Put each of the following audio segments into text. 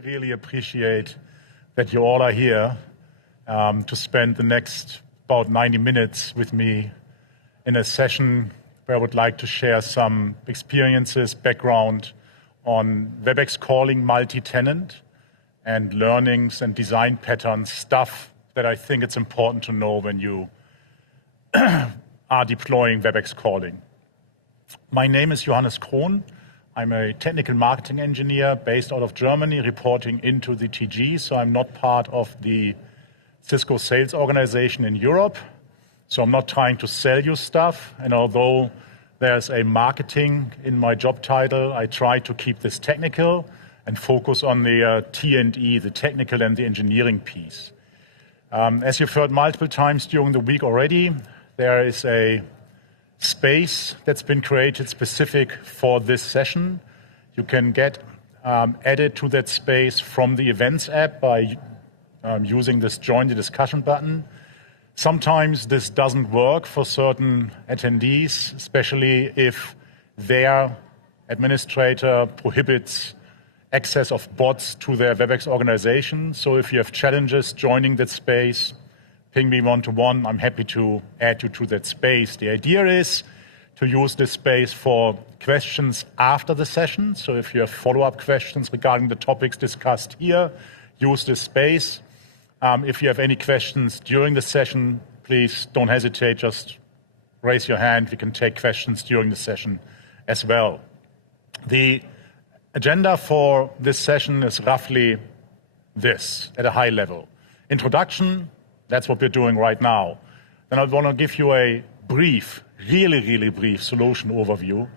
really appreciate that you all are here to spend the next about 90 minutes with me in a session where I would like to share some experiences, background on WebEx calling multi-tenant and learnings and design patterns, stuff that I think it's important to know when you are deploying WebEx calling. My name is Johannes Krohn. I'm a technical marketing engineer based out of Germany, reporting into the TG, so I'm not part of the Cisco sales organization in Europe. So I'm not trying to sell you stuff, and although there's a marketing in my job title, I try to keep this technical and focus on the T&E, the technical and the engineering piece. As you've heard multiple times during the week already, there is a space that's been created specific for this session. You can get added to that space from the Events app by using this Join the Discussion button. Sometimes this doesn't work for certain attendees, especially if their administrator prohibits access of bots to their WebEx organization. So if you have challenges joining that space, ping me one-to-one. I'm happy to add you to that space. The idea is to use this space for questions after the session. So if you have follow-up questions regarding the topics discussed here, use this space. If you have any questions during the session, please don't hesitate, just raise your hand. We can take questions during the session as well. The agenda for this session is roughly this, at a high level. Introduction, that's what we're doing right now. Then I want to give you a brief, really brief solution overview,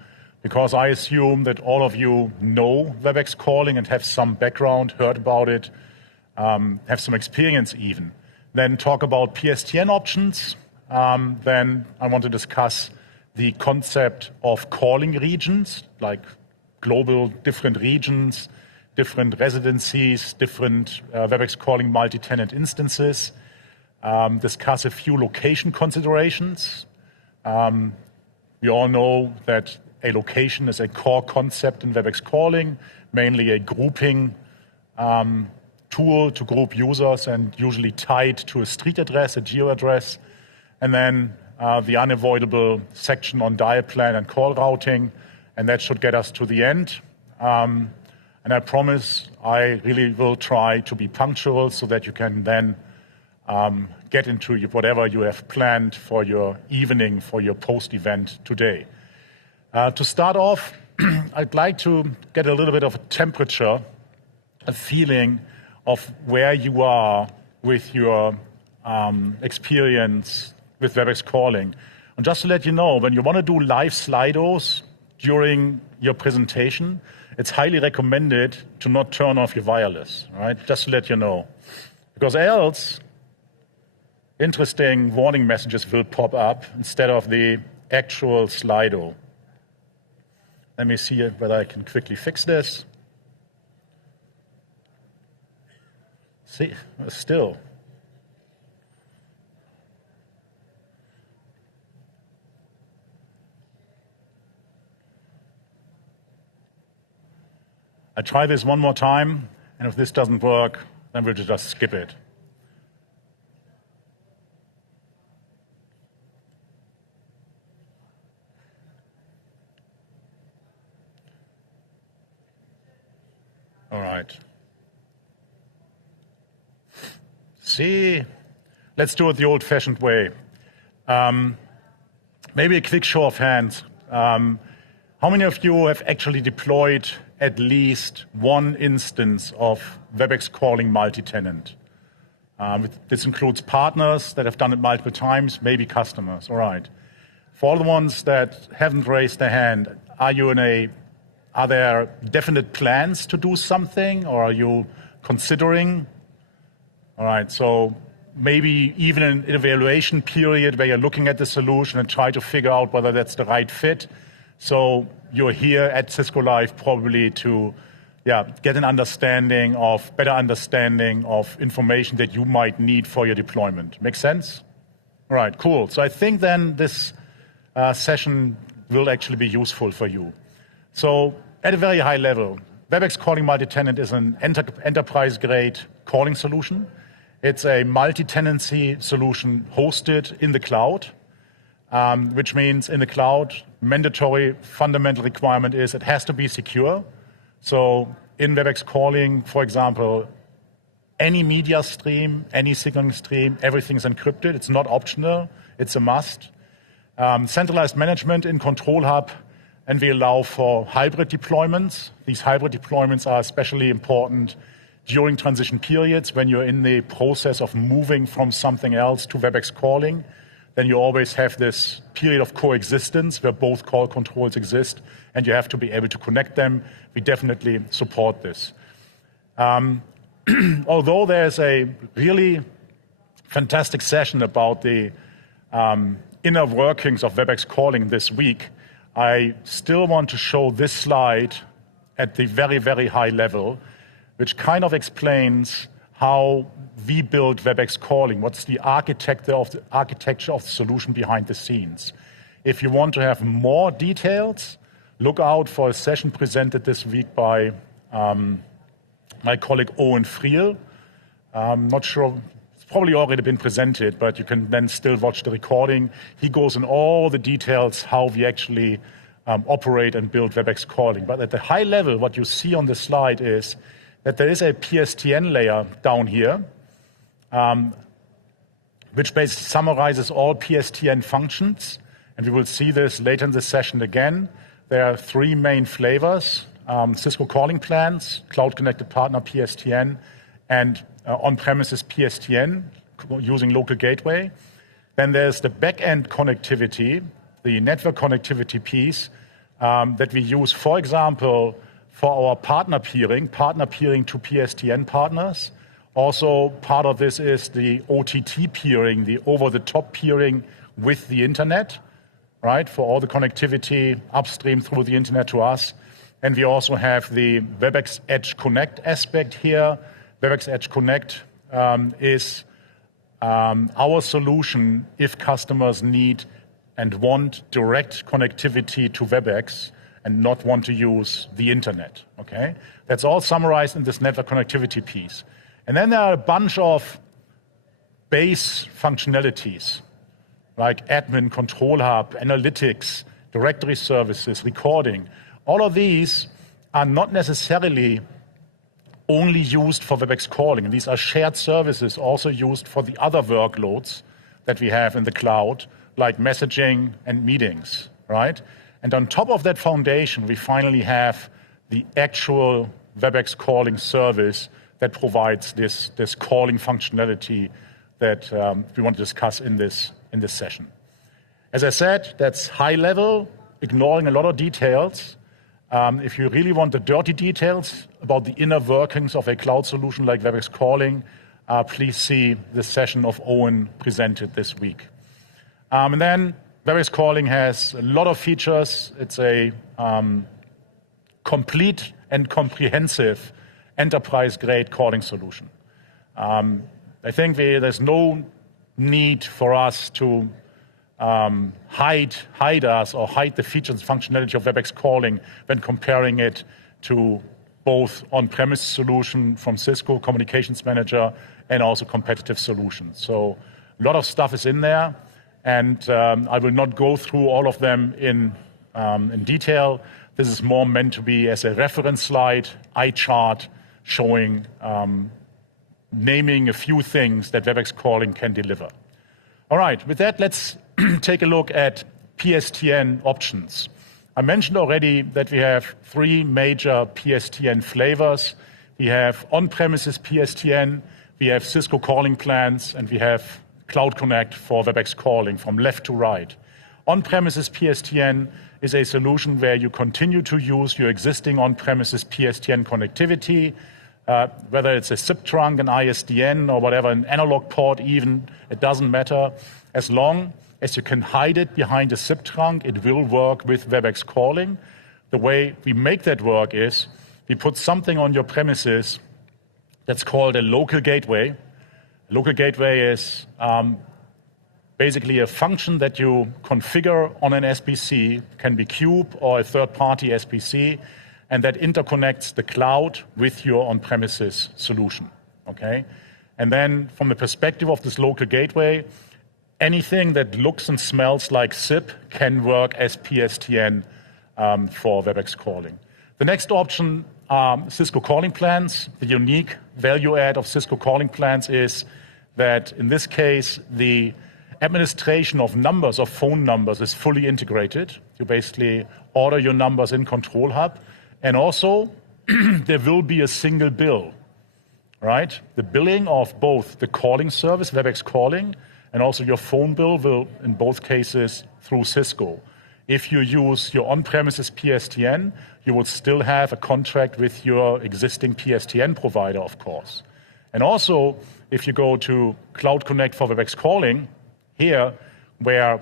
because I assume that all of you know WebEx calling and have some background, heard about it, have some experience even. Then talk about PSTN options. Then I want to discuss the concept of calling regions, like global different regions, different residencies, different WebEx calling multi-tenant instances. Discuss a few location considerations. We all know that a location is a core concept in WebEx calling, mainly a grouping tool to group users and usually tied to a street address, a geo address. And then the unavoidable section on dial plan and call routing, and that should get us to the end. And I promise I really will try to be punctual so that you can then get into whatever you have planned for your evening, for your post-event today. To start off, I'd like to get a little bit of a temperature, a feeling of where you are with your experience with WebEx calling. And just to let you know, when you want to do live Slidos during your presentation, it's highly recommended to not turn off your wireless, right? Just to let you know. Because else, interesting warning messages will pop up instead of the actual Slido. Let me see whether I can quickly fix this. See, still. I try this one more time, and if this doesn't work, then we'll just skip it. All right. See, let's do it the old-fashioned way. Maybe a quick show of hands. How many of you have actually deployed at least one instance of WebEx calling multi-tenant? This includes partners that have done it multiple times, maybe customers. All right. For all the ones that haven't raised their hand, are there definite plans to do something, or are you considering? All right, so maybe even an evaluation period where you're looking at the solution and try to figure out whether that's the right fit. So you're here at Cisco Live probably to get an better understanding of information that you might need for your deployment. Make sense? All right, cool. So I think then this session will actually be useful for you. So at a very high level, WebEx Calling Multi-Tenant is an enterprise-grade calling solution. It's a multi-tenancy solution hosted in the cloud, which means in the cloud, mandatory fundamental requirement is it has to be secure. So in WebEx Calling, for example, any media stream, any signaling stream, everything is encrypted. It's not optional, it's a must. Centralized management in Control Hub, and we allow for hybrid deployments. These hybrid deployments are especially important during transition periods when you're in the process of moving from something else to WebEx Calling. Then you always have this period of coexistence where both call controls exist, and you have to be able to connect them. We definitely support this. Although there's a really fantastic session about the inner workings of WebEx Calling this week, I still want to show this slide at the very, very high level, which kind of explains how we build WebEx Calling, what's the architecture of the solution behind the scenes. If you want to have more details, look out for a session presented this week by my colleague Owen Friel. I'm not sure, it's probably already been presented, but you can then still watch the recording. He goes in all the details how we actually operate and build WebEx Calling. But at the high level, what you see on the slide is that there is a PSTN layer down here, which basically summarizes all PSTN functions. And we will see this later in the session again. There are three main flavors: Cisco calling plans, cloud-connected partner PSTN, and on-premises PSTN using local gateway. Then there's the back-end connectivity, the network connectivity piece that we use, for example, for our partner peering to PSTN partners. Also, part of this is the OTT peering, the over-the-top peering with the internet, right, for all the connectivity upstream through the internet to us. And we also have the WebEx Edge Connect aspect here. WebEx Edge Connect is our solution if customers need and want direct connectivity to WebEx and not want to use the internet, okay? That's all summarized in this network connectivity piece. And then there are a bunch of base functionalities like admin, control hub, analytics, directory services, recording. All of these are not necessarily only used for WebEx Calling. These are shared services also used for the other workloads that we have in the cloud, like messaging and meetings, right? And on top of that foundation, we finally have the actual WebEx Calling service that provides this calling functionality that we want to discuss in this session. As I said, that's high level, ignoring a lot of details. If you really want the dirty details about the inner workings of a cloud solution like WebEx Calling, please see the session of Owen presented this week. And then WebEx Calling has a lot of features. It's a complete and comprehensive enterprise-grade calling solution. I think there's no need for us to hide us or hide the features and functionality of WebEx Calling when comparing it to both on-premise solution from Cisco Communications Manager and also competitive solutions. So a lot of stuff is in there, and I will not go through all of them in detail. This is more meant to be as a reference slide, eye chart, showing, naming a few things that WebEx Calling can deliver. All right, with that, let's take a look at PSTN options. I mentioned already that we have three major PSTN flavors. We have on-premises PSTN, we have Cisco calling plans, and we have Cloud Connect for WebEx Calling from left to right. On-premises PSTN is a solution where you continue to use your existing on-premises PSTN connectivity, whether it's a SIP trunk, an ISDN, or whatever, an analog port even, it doesn't matter. As long as you can hide it behind a SIP trunk, it will work with WebEx Calling. The way we make that work is we put something on your premises that's called a local gateway. A local gateway is basically a function that you configure on an SBC, can be Cube or a third-party SBC, and that interconnects the cloud with your on-premises solution, okay? And then from the perspective of this local gateway, anything that looks and smells like SIP can work as PSTN for WebEx calling. The next option are Cisco calling plans. The unique value add of Cisco calling plans is that in this case, the administration of numbers, of phone numbers, is fully integrated. You basically order your numbers in Control Hub. And also, there will be a single bill, right? The billing of both the calling service, WebEx calling, and also your phone bill will, in both cases, through Cisco. If you use your on-premises PSTN, you will still have a contract with your existing PSTN provider, of course. And also, if you go to Cloud Connect for WebEx calling, here, where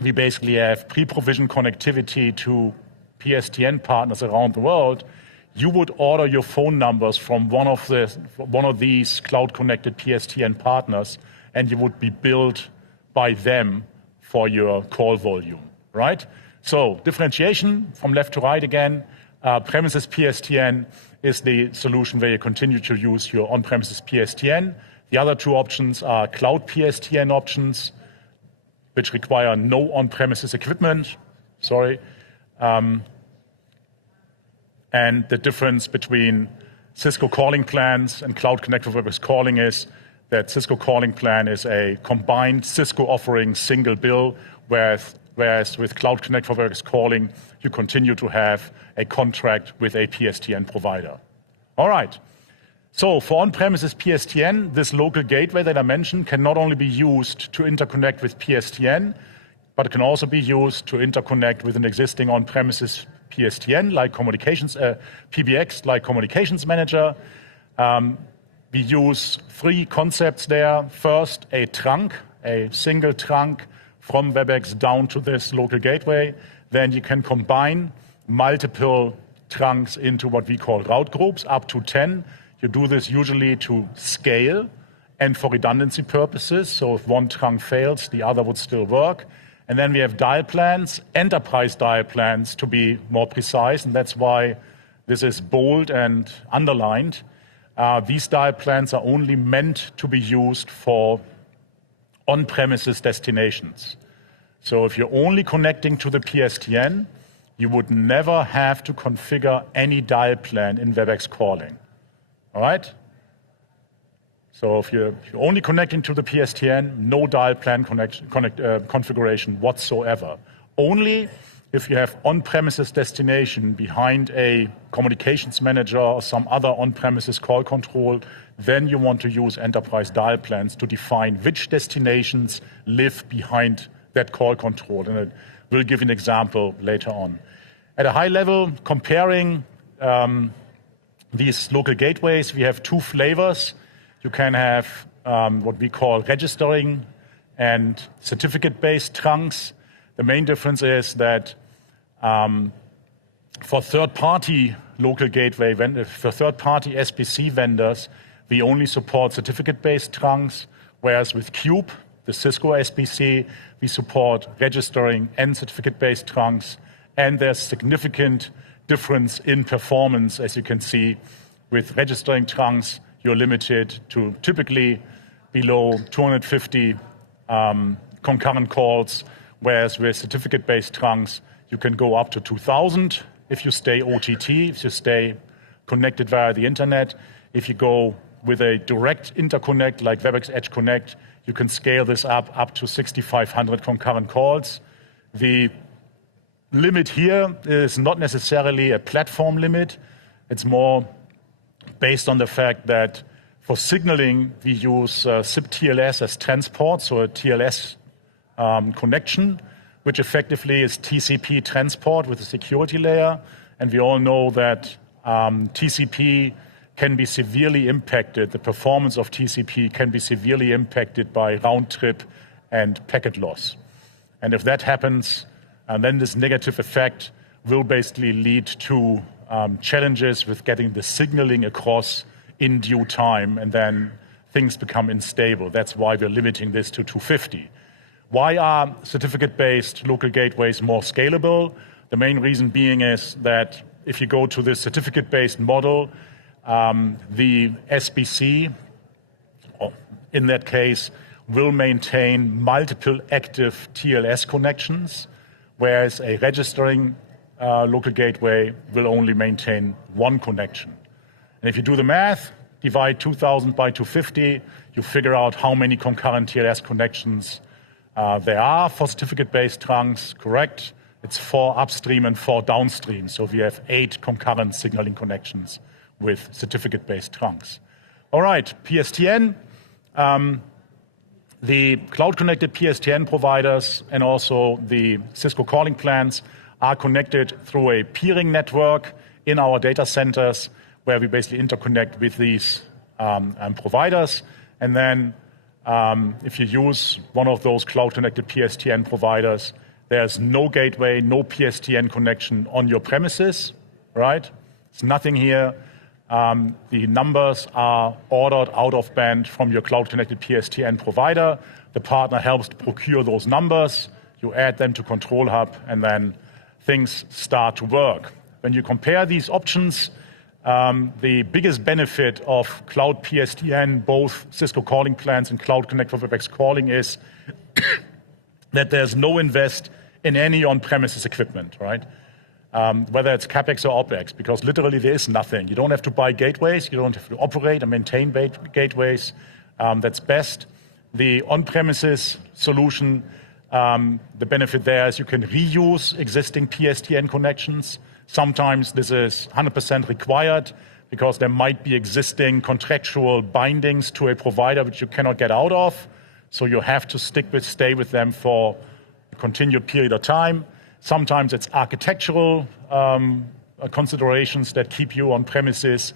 we basically have pre-provisioned connectivity to PSTN partners around the world, you would order your phone numbers from one of these cloud-connected PSTN partners, and you would be billed by them for your call volume, right? So differentiation from left to right again. Premises PSTN is the solution where you continue to use your on-premises PSTN. The other two options are cloud PSTN options, which require no on-premises equipment, and the difference between Cisco calling plans and Cloud Connect for WebEx calling is that Cisco calling plan is a combined Cisco offering single bill, whereas with Cloud Connect for WebEx calling, you continue to have a contract with a PSTN provider. All right. So for on-premises PSTN, this local gateway that I mentioned can not only be used to interconnect with PSTN, but it can also be used to interconnect with an existing on-premises PSTN, like communications, PBX, like Communications Manager. We use three concepts there. First, a trunk, a single trunk from WebEx down to this local gateway. Then you can combine multiple trunks into what we call route groups, up to 10. You do this usually to scale and for redundancy purposes. So if one trunk fails, the other would still work. And then we have dial plans, enterprise dial plans to be more precise, and that's why this is bold and underlined. These dial plans are only meant to be used for on-premises destinations. So if you're only connecting to the PSTN, you would never have to configure any dial plan in WebEx calling. All right? So if you're only connecting to the PSTN, no dial plan configuration whatsoever. Only if you have on-premises destination behind a communications manager or some other on-premises call control, then you want to use enterprise dial plans to define which destinations live behind that call control. And we'll give you an example later on. At a high level, comparing these local gateways, we have two flavors. You can have what we call registering and certificate-based trunks. The main difference is that for third-party local gateway, for third-party SBC vendors, we only support certificate-based trunks, whereas with Cube, the Cisco SBC, we support registering and certificate-based trunks, and there's significant difference in performance, as you can see. With registering trunks, you're limited to typically below 250 concurrent calls, whereas with certificate-based trunks, you can go up to 2,000 if you stay OTT, if you stay connected via the internet. If you go with a direct interconnect like WebEx Edge Connect, you can scale this up to 6,500 concurrent calls. The limit here is not necessarily a platform limit. It's more based on the fact that for signaling, we use SIP TLS as transport, so a TLS connection, which effectively is TCP transport with a security layer. And we all know that TCP can be severely impacted, the performance of TCP can be severely impacted by round trip and packet loss. And if that happens, then this negative effect will basically lead to challenges with getting the signaling across in due time, and then things become unstable. That's why we're limiting this to 250. Why are certificate-based local gateways more scalable? The main reason being is that if you go to the certificate-based model, the SBC, in that case, will maintain multiple active TLS connections, whereas a registering local gateway will only maintain one connection. And if you do the math, divide 2,000 by 250, you figure out how many concurrent TLS connections there are for certificate-based trunks, correct? It's 4 upstream and 4 downstream, so we have 8 concurrent signaling connections with certificate-based trunks. All right, PSTN. The cloud-connected PSTN providers and also the Cisco calling plans are connected through a peering network in our data centers where we basically interconnect with these providers. And then if you use one of those cloud-connected PSTN providers, there's no gateway, no PSTN connection on your premises, right? There's nothing here. The numbers are ordered out of band from your cloud-connected PSTN provider. The partner helps to procure those numbers. You add them to Control Hub, and then things start to work. When you compare these options, the biggest benefit of Cloud PSTN, both Cisco calling plans and Cloud Connect for WebEx calling, is that there's no invest in any on-premises equipment, right? Whether it's CapEx or OpEx, because literally there is nothing. You don't have to buy gateways. You don't have to operate and maintain gateways. That's best. The on-premises solution, the benefit there is you can reuse existing PSTN connections. Sometimes this is 100% required because there might be existing contractual bindings to a provider which you cannot get out of. So you have to stay with them for a continued period of time. Sometimes it's architectural considerations that keep you on premises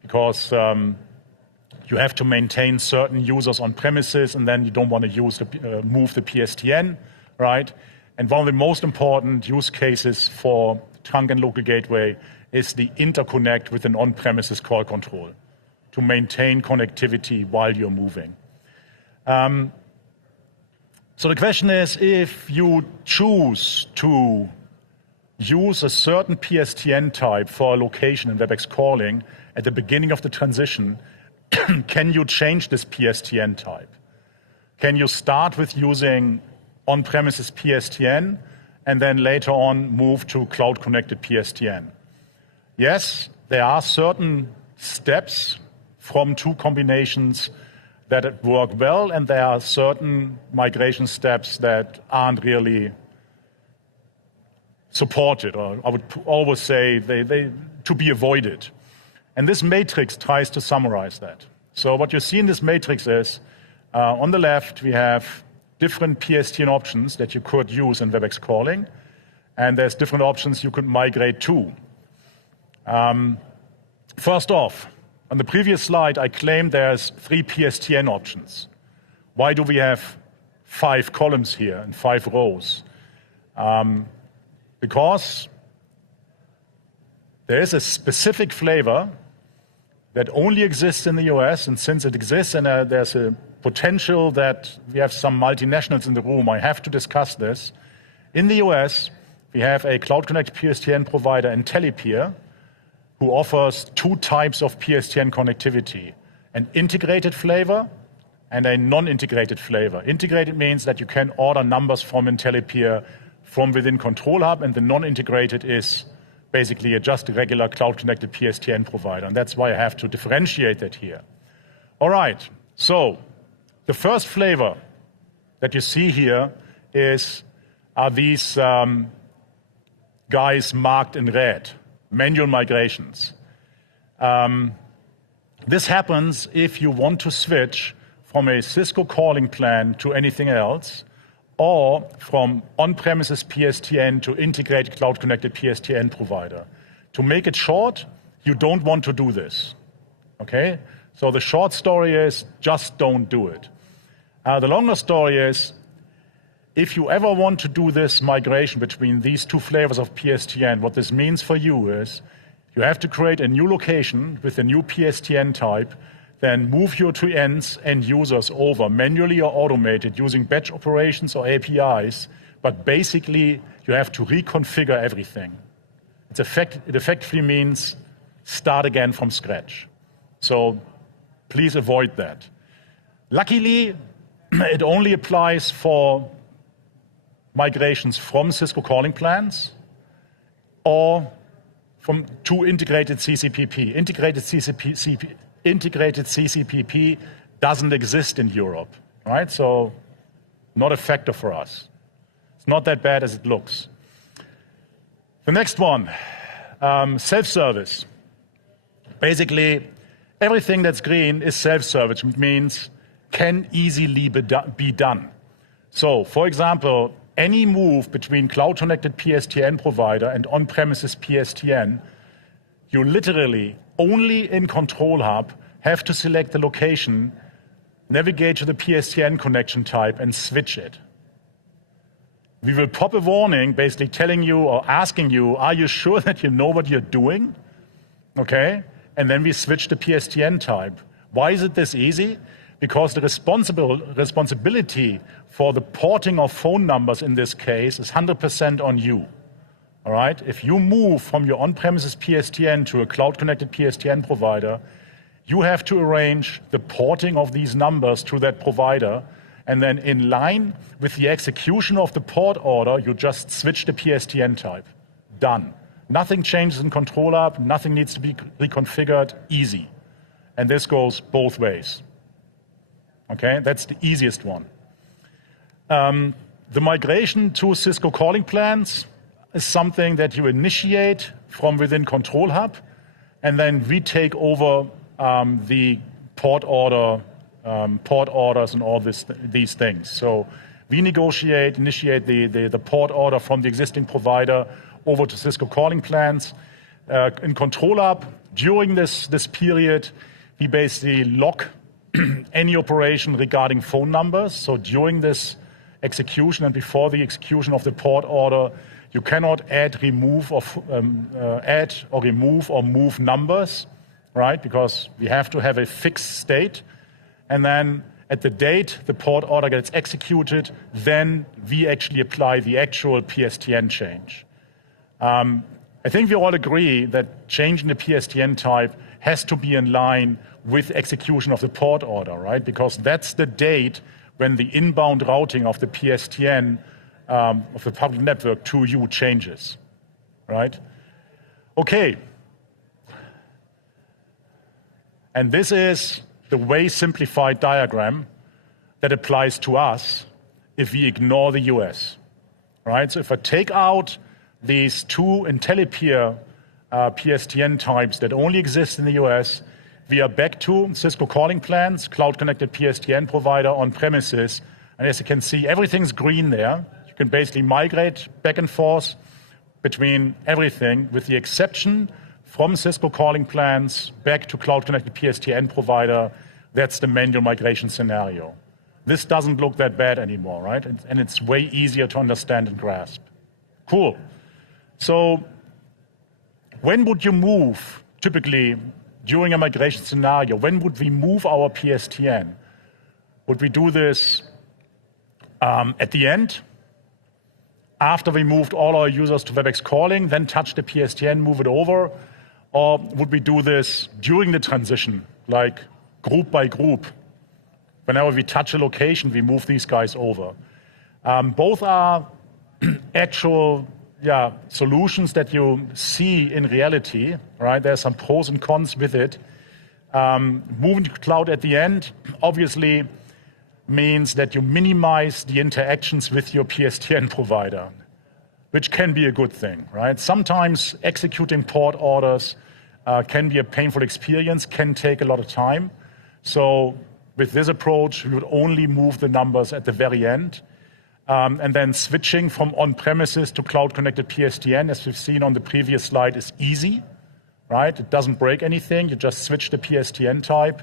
because you have to maintain certain users on premises and then you don't want to move the PSTN, right? And one of the most important use cases for trunk and local gateway is the interconnect with an on-premises call control to maintain connectivity while you're moving. So the question is, if you choose to use a certain PSTN type for a location in WebEx calling at the beginning of the transition, can you change this PSTN type? Can you start with using on-premises PSTN and then later on move to cloud-connected PSTN? Yes, there are certain steps from 2 combinations that work well, and there are certain migration steps that aren't really supported, or I would always say they to be avoided. And this matrix tries to summarize that. So what you see in this matrix is, on the left, we have different PSTN options that you could use in WebEx calling, and there's different options you could migrate to. First off, on the previous slide, I claimed there's 3 PSTN options. Why do we have 5 columns here and 5 rows? Because there is a specific flavor that only exists in the US, and since it exists and there's a potential that we have some multinationals in the room, I have to discuss this. In the US, we have a Cloud Connect PSTN provider, IntelliPeer, who offers 2 types of PSTN connectivity, an integrated flavor and a non-integrated flavor. Integrated means that you can order numbers from IntelliPeer from within Control Hub, and the non-integrated is basically just a regular cloud-connected PSTN provider, and that's why I have to differentiate that here. All right, so the first flavor that you see here are these guys marked in red, manual migrations. This happens if you want to switch from a Cisco calling plan to anything else, or from on-premises PSTN to integrated cloud-connected PSTN provider. To make it short, you don't want to do this, okay? So the short story is just don't do it. The longer story is, if you ever want to do this migration between these 2 flavors of PSTN, what this means for you is you have to create a new location with a new PSTN type, then move your end users over manually or automated using batch operations or APIs, but basically you have to reconfigure everything. It effectively means start again from scratch. So please avoid that. Luckily, it only applies for migrations from Cisco calling plans or to integrated CCPP. Integrated CCPP doesn't exist in Europe, right? So not a factor for us. It's not that bad as it looks. The next one, self-service. Basically, everything that's green is self-service, which means can easily be done. So, for example, any move between cloud-connected PSTN provider and on-premises PSTN, you literally only in Control Hub have to select the location, navigate to the PSTN connection type, and switch it. We will pop a warning basically telling you or asking you, are you sure that you know what you're doing? Okay, and then we switch the PSTN type. Why is it this easy? Because the responsibility for the porting of phone numbers in this case is 100% on you. All right, if you move from your on-premises PSTN to a cloud-connected PSTN provider, you have to arrange the porting of these numbers to that provider. And then in line with the execution of the port order, you just switch the PSTN type. Done. Nothing changes in Control Hub, nothing needs to be reconfigured, easy. And this goes both ways. Okay, that's the easiest one. The migration to Cisco calling plans is something that you initiate from within Control Hub, and then we take over the port orders and all these things. So we initiate the port order from the existing provider over to Cisco calling plans. In Control Hub, during this period, we basically lock any operation regarding phone numbers. So during this execution and before the execution of the port order, you cannot add or remove or move numbers, right? Because we have to have a fixed state. And then at the date the port order gets executed, then we actually apply the actual PSTN change. I think we all agree that changing the PSTN type has to be in line with execution of the port order, right? Because that's the date when the inbound routing of the PSTN of the public network to you changes, right? Okay. And this is the way simplified diagram that applies to us if we ignore the US, right? So if I take out these two IntelliPeer PSTN types that only exist in the US, we are back to Cisco calling plans, cloud-connected PSTN provider on premises. And as you can see, everything's green there. You can basically migrate back and forth between everything with the exception from Cisco calling plans back to cloud-connected PSTN provider. That's the manual migration scenario. This doesn't look that bad anymore, right? And it's way easier to understand and grasp. Cool. So when would you move, typically, during a migration scenario? When would we move our PSTN? Would we do this at the end, after we moved all our users to WebEx calling, then touch the PSTN, move it over? Or would we do this during the transition, like group by group? Whenever we touch a location, we move these guys over. Both are actual solutions that you see in reality, right? There's some pros and cons with it. Moving to cloud at the end obviously means that you minimize the interactions with your PSTN provider, which can be a good thing, right? Sometimes executing port orders can be a painful experience, can take a lot of time. So with this approach, we would only move the numbers at the very end. And then switching from on-premises to cloud-connected PSTN, as we've seen on the previous slide, is easy, right? It doesn't break anything. You just switch the PSTN type.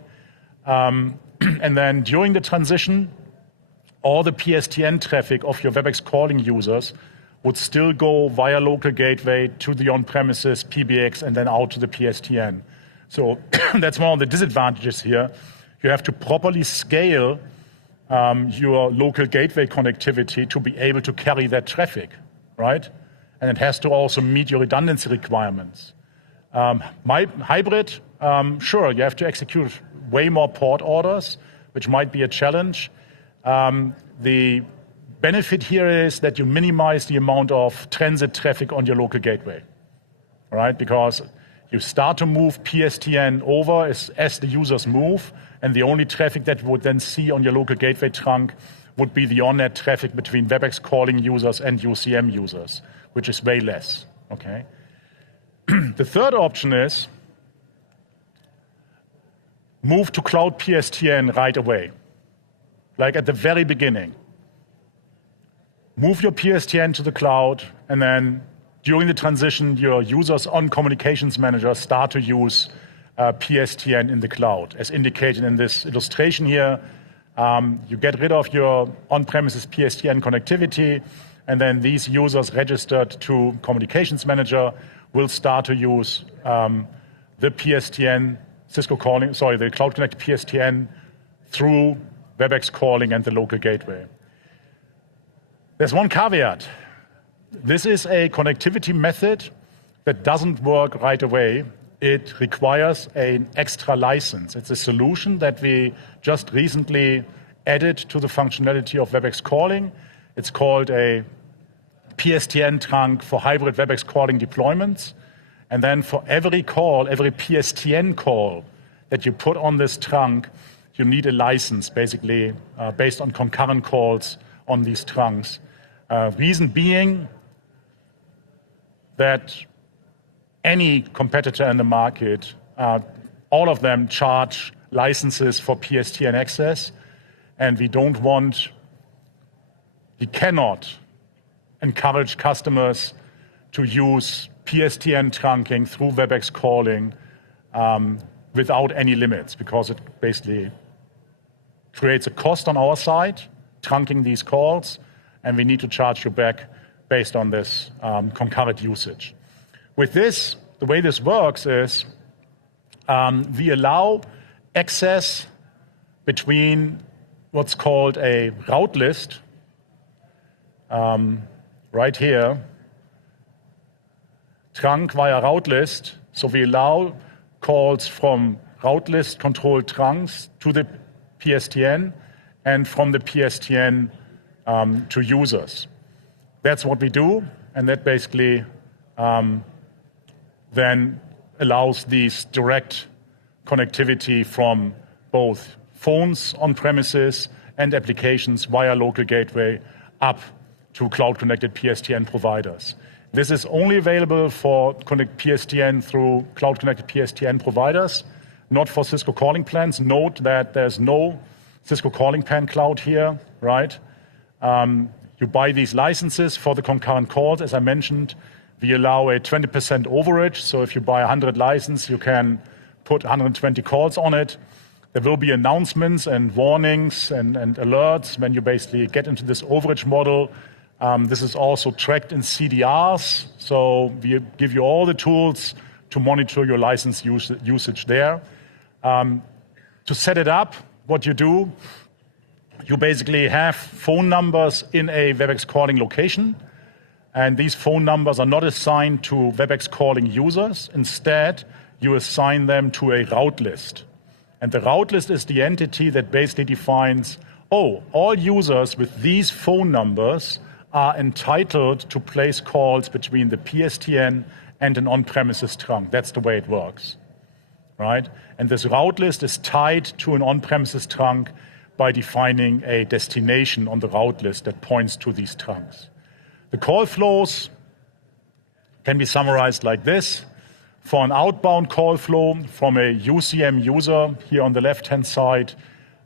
And then during the transition, all the PSTN traffic of your WebEx calling users would still go via local gateway to the on-premises PBX and then out to the PSTN. So that's one of the disadvantages here. You have to properly scale your local gateway connectivity to be able to carry that traffic, right? and it has to also meet your redundancy requirements. Hybrid, sure, you have to execute way more port orders, which might be a challenge. The benefit here is that you minimize the amount of transit traffic on your local gateway, right? Because you start to move PSTN over as the users move, and the only traffic that you would then see on your local gateway trunk would be the on-net traffic between WebEx calling users and UCM users, which is way less, okay? The third option is move to cloud PSTN right away, like at the very beginning. Move your PSTN to the cloud, and then during the transition, your users on Communications Manager start to use PSTN in the cloud. As indicated in this illustration here, you get rid of your on-premises PSTN connectivity, and then these users registered to Communications Manager will start to use the PSTN, the Cloud Connected PSTN through WebEx calling and the local gateway. There's one caveat. This is a connectivity method that doesn't work right away. It requires an extra license. It's a solution that we just recently added to the functionality of WebEx calling. It's called a PSTN trunk for hybrid WebEx calling deployments. And then for every call, every PSTN call that you put on this trunk, you need a license, basically based on concurrent calls on these trunks. Reason being that any competitor in the market, all of them charge licenses for PSTN access, and we cannot encourage customers to use PSTN trunking through WebEx calling without any limits, because it basically creates a cost on our side, trunking these calls, and we need to charge you back based on this concurrent usage. With this, the way this works is we allow access between what's called a route list, right here, trunk via route list. So we allow calls from route list controlled trunks to the PSTN and from the PSTN to users. That's what we do, and that basically then allows these direct connectivity from both phones on premises and applications via local gateway up to cloud-connected PSTN providers. This is only available for PSTN through cloud-connected PSTN providers, not for Cisco calling plans. Note that there's no Cisco calling plan cloud here, right? You buy these licenses for the concurrent calls. As I mentioned, we allow a 20% overage. So if you buy 100 licenses, you can put 120 calls on it. There will be announcements and warnings and alerts when you basically get into this overage model. This is also tracked in CDRs. So we give you all the tools to monitor your license usage there. To set it up, what you do, you basically have phone numbers in a WebEx calling location, and these phone numbers are not assigned to WebEx calling users. Instead, you assign them to a route list. And the route list is the entity that basically defines, all users with these phone numbers are entitled to place calls between the PSTN and an on-premises trunk. That's the way it works, right? And this route list is tied to an on-premises trunk by defining a destination on the route list that points to these trunks. The call flows can be summarized like this. For an outbound call flow from a UCM user, here on the left-hand side,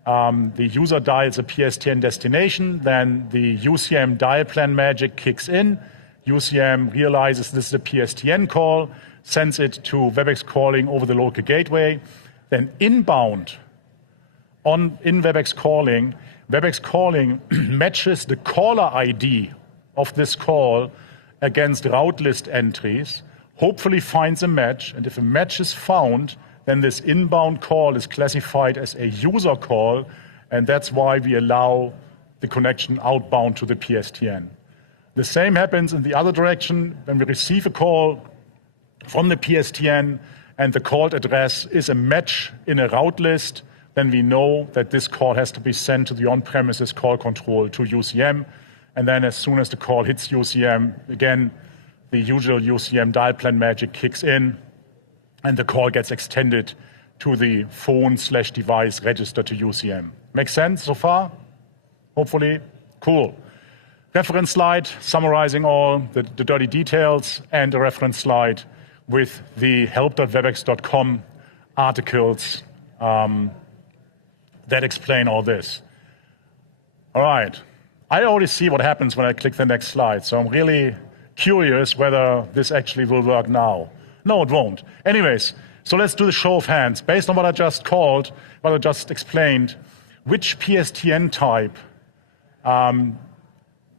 the user dials a PSTN destination, then the UCM dial plan magic kicks in. UCM realizes this is a PSTN call, sends it to WebEx calling over the local gateway. Then inbound, in WebEx calling matches the caller ID of this call against route list entries, hopefully finds a match, and if a match is found, then this inbound call is classified as a user call, and that's why we allow the connection outbound to the PSTN. The same happens in the other direction. When we receive a call from the PSTN and the called address is a match in a route list, then we know that this call has to be sent to the on-premises call control to UCM. And then as soon as the call hits UCM, again, the usual UCM dial plan magic kicks in and the call gets extended to the phone/device registered to UCM. Make sense so far? Hopefully? Cool. Reference slide summarizing all the dirty details and a reference slide with the help.webex.com articles that explain all this. All right. I already see what happens when I click the next slide, so I'm really curious whether this actually will work now. No, it won't. Anyways, so let's do the show of hands. Based on what I just explained, which PSTN type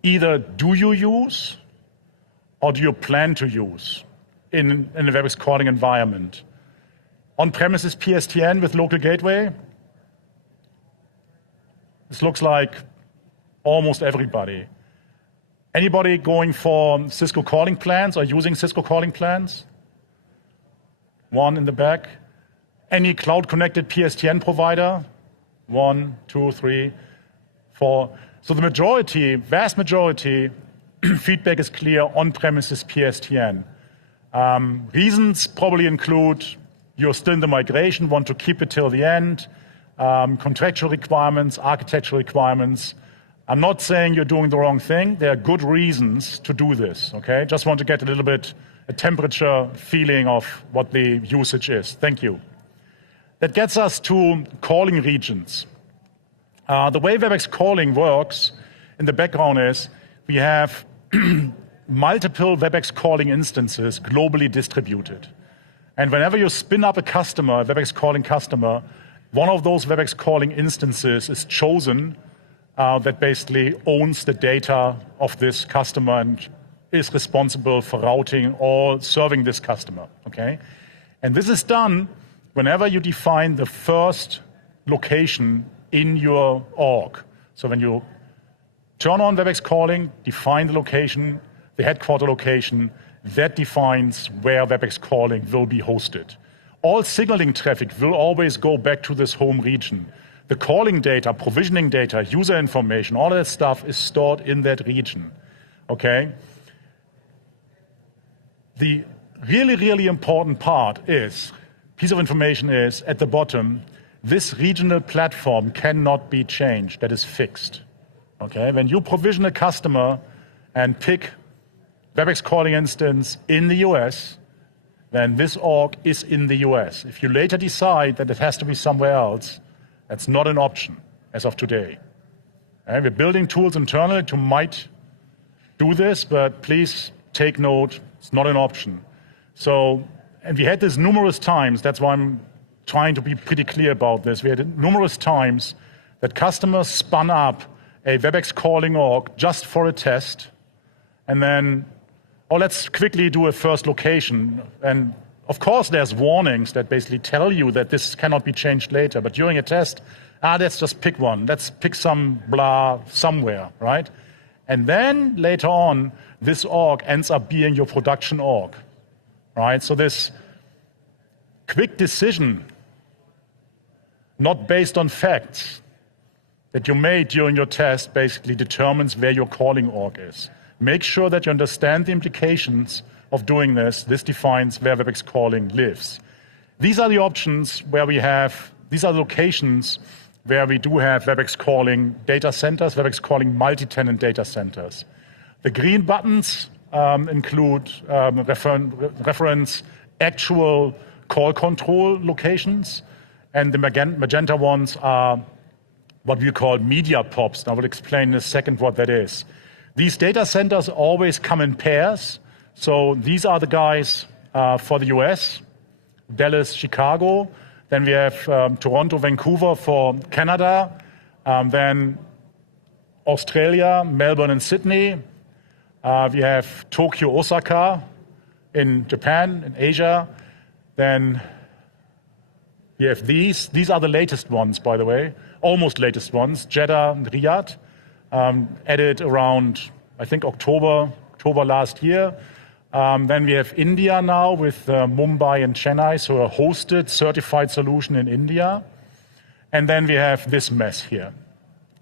either do you use or do you plan to use in a WebEx calling environment? On-premises PSTN with local gateway? This looks like almost everybody. Anybody going for Cisco calling plans or using Cisco calling plans? One in the back. Any cloud-connected PSTN provider? 1, 2, 3, 4. So the majority, vast majority, feedback is clear, on-premises PSTN. Reasons probably include you're still in the migration, want to keep it till the end, contractual requirements, architectural requirements. I'm not saying you're doing the wrong thing. There are good reasons to do this, okay? Just want to get a little bit a temperature feeling of what the usage is. Thank you. That gets us to calling regions. The way WebEx calling works in the background is we have multiple WebEx calling instances globally distributed. And whenever you spin up a customer, a WebEx calling customer, one of those WebEx calling instances is chosen that basically owns the data of this customer and is responsible for routing or serving this customer, okay? And this is done whenever you define the first location in your org. So when you turn on WebEx calling, define the location, the headquarter location, that defines where WebEx calling will be hosted. All signaling traffic will always go back to this home region. The calling data, provisioning data, user information, all that stuff is stored in that region, okay? The really, really important piece of information is at the bottom, this regional platform cannot be changed, that is fixed, okay? When you provision a customer and pick WebEx calling instance in the US, then this org is in the US. If you later decide that it has to be somewhere else, that's not an option as of today. Okay? We're building tools internally to might do this, but please take note, it's not an option. So, and we had this numerous times, that's why I'm trying to be pretty clear about this. We had numerous times that customers spun up a WebEx calling org just for a test, and then, oh, let's quickly do a first location. And of course, there's warnings that basically tell you that this cannot be changed later. But during a test, let's just pick one. Let's pick some blah somewhere, right? And then later on, this org ends up being your production org, right? So this quick decision, not based on facts, that you made during your test basically determines where your calling org is. Make sure that you understand the implications of doing this. This defines where WebEx calling lives. These are the options where these are the locations where we do have WebEx calling data centers, WebEx calling multi-tenant data centers. The green buttons include reference actual call control locations, and the magenta ones are what we call media POPs. And I will explain in a second what that is. These data centers always come in pairs. So these are the guys for the US, Dallas, Chicago. Then we have Toronto, Vancouver for Canada. Then Australia, Melbourne and Sydney. We have Tokyo, Osaka in Japan, in Asia. Then we have these. These are the latest ones, by the way, almost latest ones, Jeddah and Riyadh. Added around I think October last year. Then we have India now with Mumbai and Chennai, so a hosted, certified solution in India. And then we have this mess here.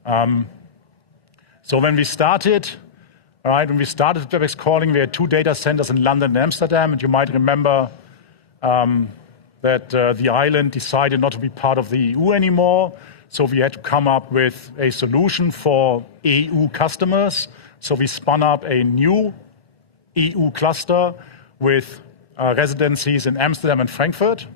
So when we started WebEx calling, we had 2 data centers in London and Amsterdam. And you might remember that the island decided not to be part of the EU anymore. So we had to come up with a solution for EU customers. So we spun up a new EU cluster with residencies in Amsterdam and Frankfurt.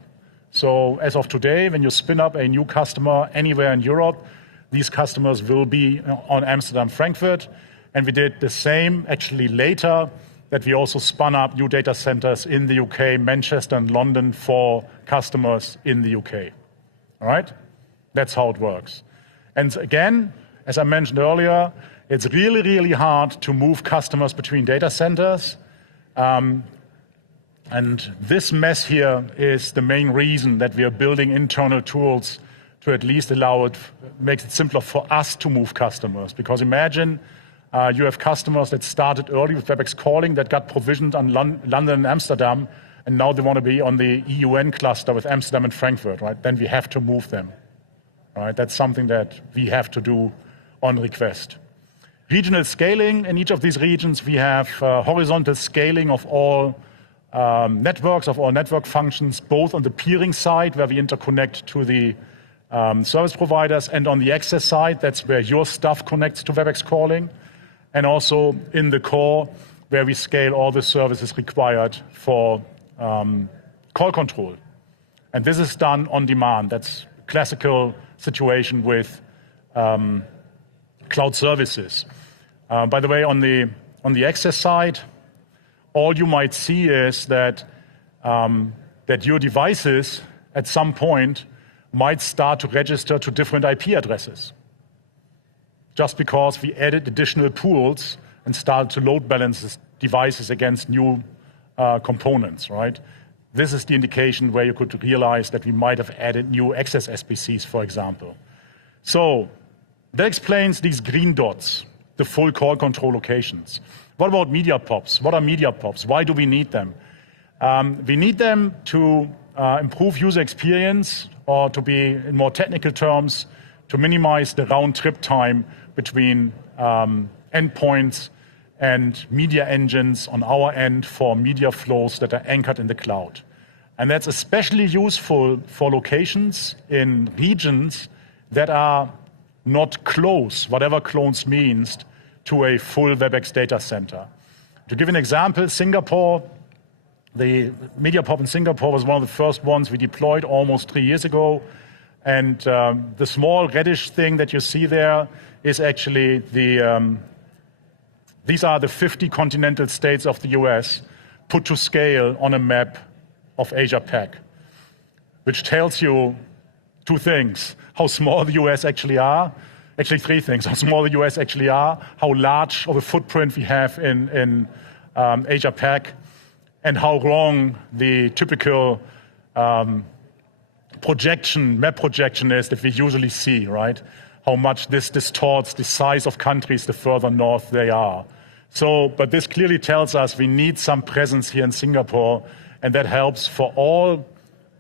So as of today, when you spin up a new customer anywhere in Europe, these customers will be on Amsterdam, Frankfurt. And we did the same actually later, that we also spun up new data centers in the UK, Manchester and London for customers in the UK. All right? That's how it works. And again, as I mentioned earlier, it's really, really hard to move customers between data centers. And this mess here is the main reason that we are building internal tools to at least makes it simpler for us to move customers. Because imagine you have customers that started early with WebEx calling that got provisioned on London and Amsterdam, and now they want to be on the EUN cluster with Amsterdam and Frankfurt, right? Then we have to move them, right? That's something that we have to do on request. Regional scaling. In each of these regions, we have horizontal scaling of all networks, of all network functions, both on the peering side, where we interconnect to the service providers, and on the access side, that's where your stuff connects to WebEx calling, and also in the core, where we scale all the services required for call control. And this is done on demand. That's a classical situation with cloud services. By the way, on the access side, all you might see is that your devices at some point might start to register to different IP addresses, just because we added additional pools and started to load balance devices against new components, right? This is the indication where you could realize that we might have added new access SBCs, for example. So that explains these green dots, the full call control locations. What about media pops? What are media pops? Why do we need them? We need them to improve user experience, or to be, in more technical terms, to minimize the round-trip time between endpoints and media engines on our end for media flows that are anchored in the cloud. And that's especially useful for locations in regions that are not close, whatever close means, to a full WebEx data center. To give an example, Singapore, the media pop in Singapore was one of the first ones we deployed almost 3 years ago. And the small reddish thing that you see there is actually these are the 50 continental states of the US put to scale on a map of Asia Pac, which tells you 2 things: how small the US actually are. Actually, 3 things: how small the US actually are, how large of a footprint we have in Asia Pac, and how wrong the typical map projection is that we usually see, right? How much this distorts the size of countries the further north they are. So, but this clearly tells us we need some presence here in Singapore, and that helps for all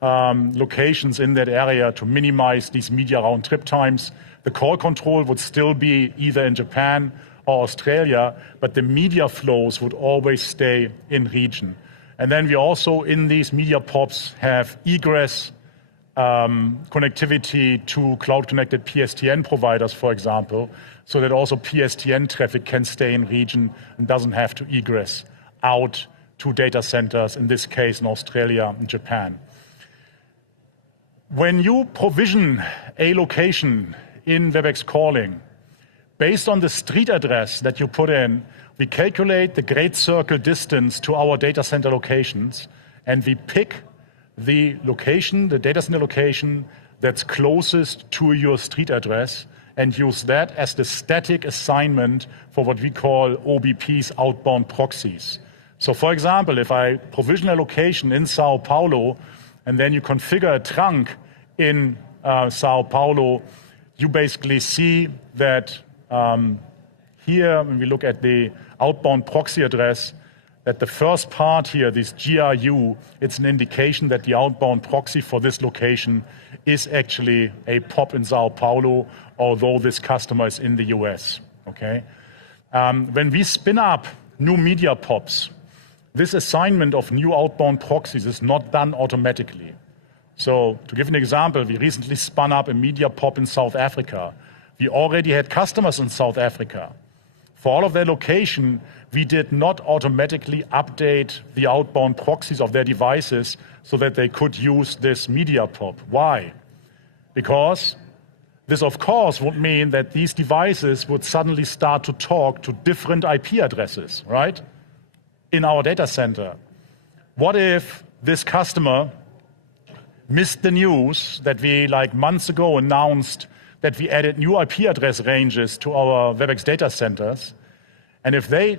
locations in that area to minimize these media round-trip times. The call control would still be either in Japan or Australia, but the media flows would always stay in region. And then we also, in these media pops, have egress connectivity to cloud-connected PSTN providers, for example, so that also PSTN traffic can stay in region and doesn't have to egress out to data centers, in this case in Australia and Japan. When you provision a location in WebEx calling, based on the street address that you put in, we calculate the great circle distance to our data center locations, and we pick the location, the data center location that's closest to your street address, and use that as the static assignment for what we call OBPs, outbound proxies. So for example, if I provision a location in Sao Paulo, and then you configure a trunk in Sao Paulo, you basically see that here, when we look at the outbound proxy address, that the first part here, this GRU, it's an indication that the outbound proxy for this location is actually a POP in Sao Paulo, although this customer is in the US, okay? When we spin up new media POPs, this assignment of new outbound proxies is not done automatically. So to give an example, we recently spun up a media POP in South Africa. We already had customers in South Africa. For all of their location, we did not automatically update the outbound proxies of their devices so that they could use this media POP. Why? Because this, of course, would mean that these devices would suddenly start to talk to different IP addresses, right? In our data center. What if this customer missed the news that we, like months ago, announced that we added new IP address ranges to our WebEx data centers, and if they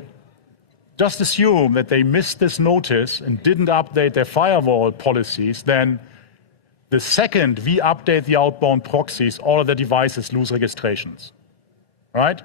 just assume that they missed this notice and didn't update their firewall policies, then the second we update the outbound proxies, all of the devices lose registrations, right?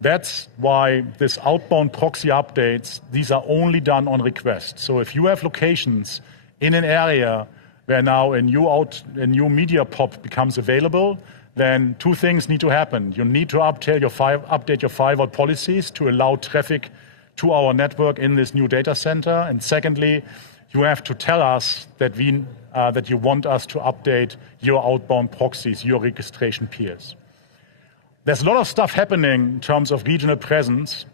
That's why this outbound proxy updates, these are only done on request. So if you have locations in an area where now a new media POP becomes available, then two things need to happen. You need to update your firewall policies to allow traffic to our network in this new data center. And secondly, you have to tell us that you want us to update your outbound proxies, your registration peers. There's a lot of stuff happening in terms of regional presence.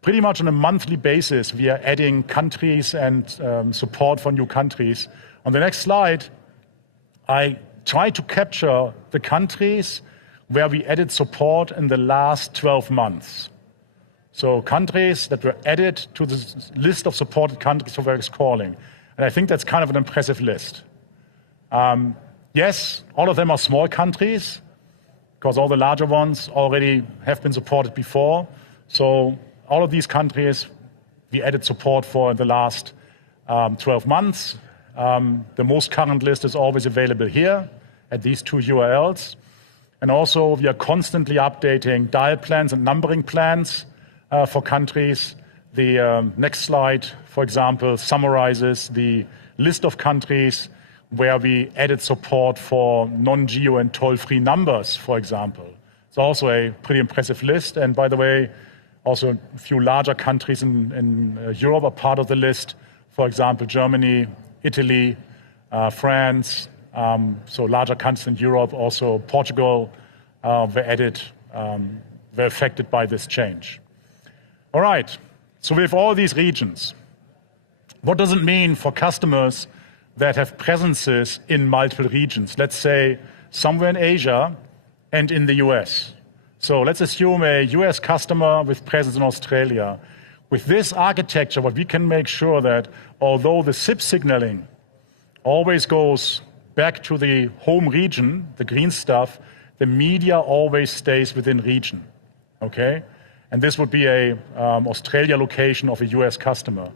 Pretty much on a monthly basis, we are adding countries and support for new countries. On the next slide, I try to capture the countries where we added support in the last 12 months. So countries that were added to the list of supported countries for Brkcol. And I think that's kind of an impressive list. Yes, all of them are small countries, because all the larger ones already have been supported before. So all of these countries we added support for in the last 12 months. The most current list is always available here at these two URLs. And also we are constantly updating dial plans and numbering plans for countries. The next slide, for example, summarizes the list of countries where we added support for non-geo and toll-free numbers, for example. It's also a pretty impressive list. And by the way, also a few larger countries in Europe are part of the list. For example, Germany, Italy, France, so larger countries in Europe, also Portugal were added, were affected by this change. All right, so we have all these regions. What does it mean for customers that have presences in multiple regions? Let's say somewhere in Asia and in the US. So let's assume a US customer with presence in Australia. With this architecture, what we can make sure that although the SIP signaling always goes back to the home region, the green stuff, the media always stays within region, okay? And this would be a Australia location of a US customer.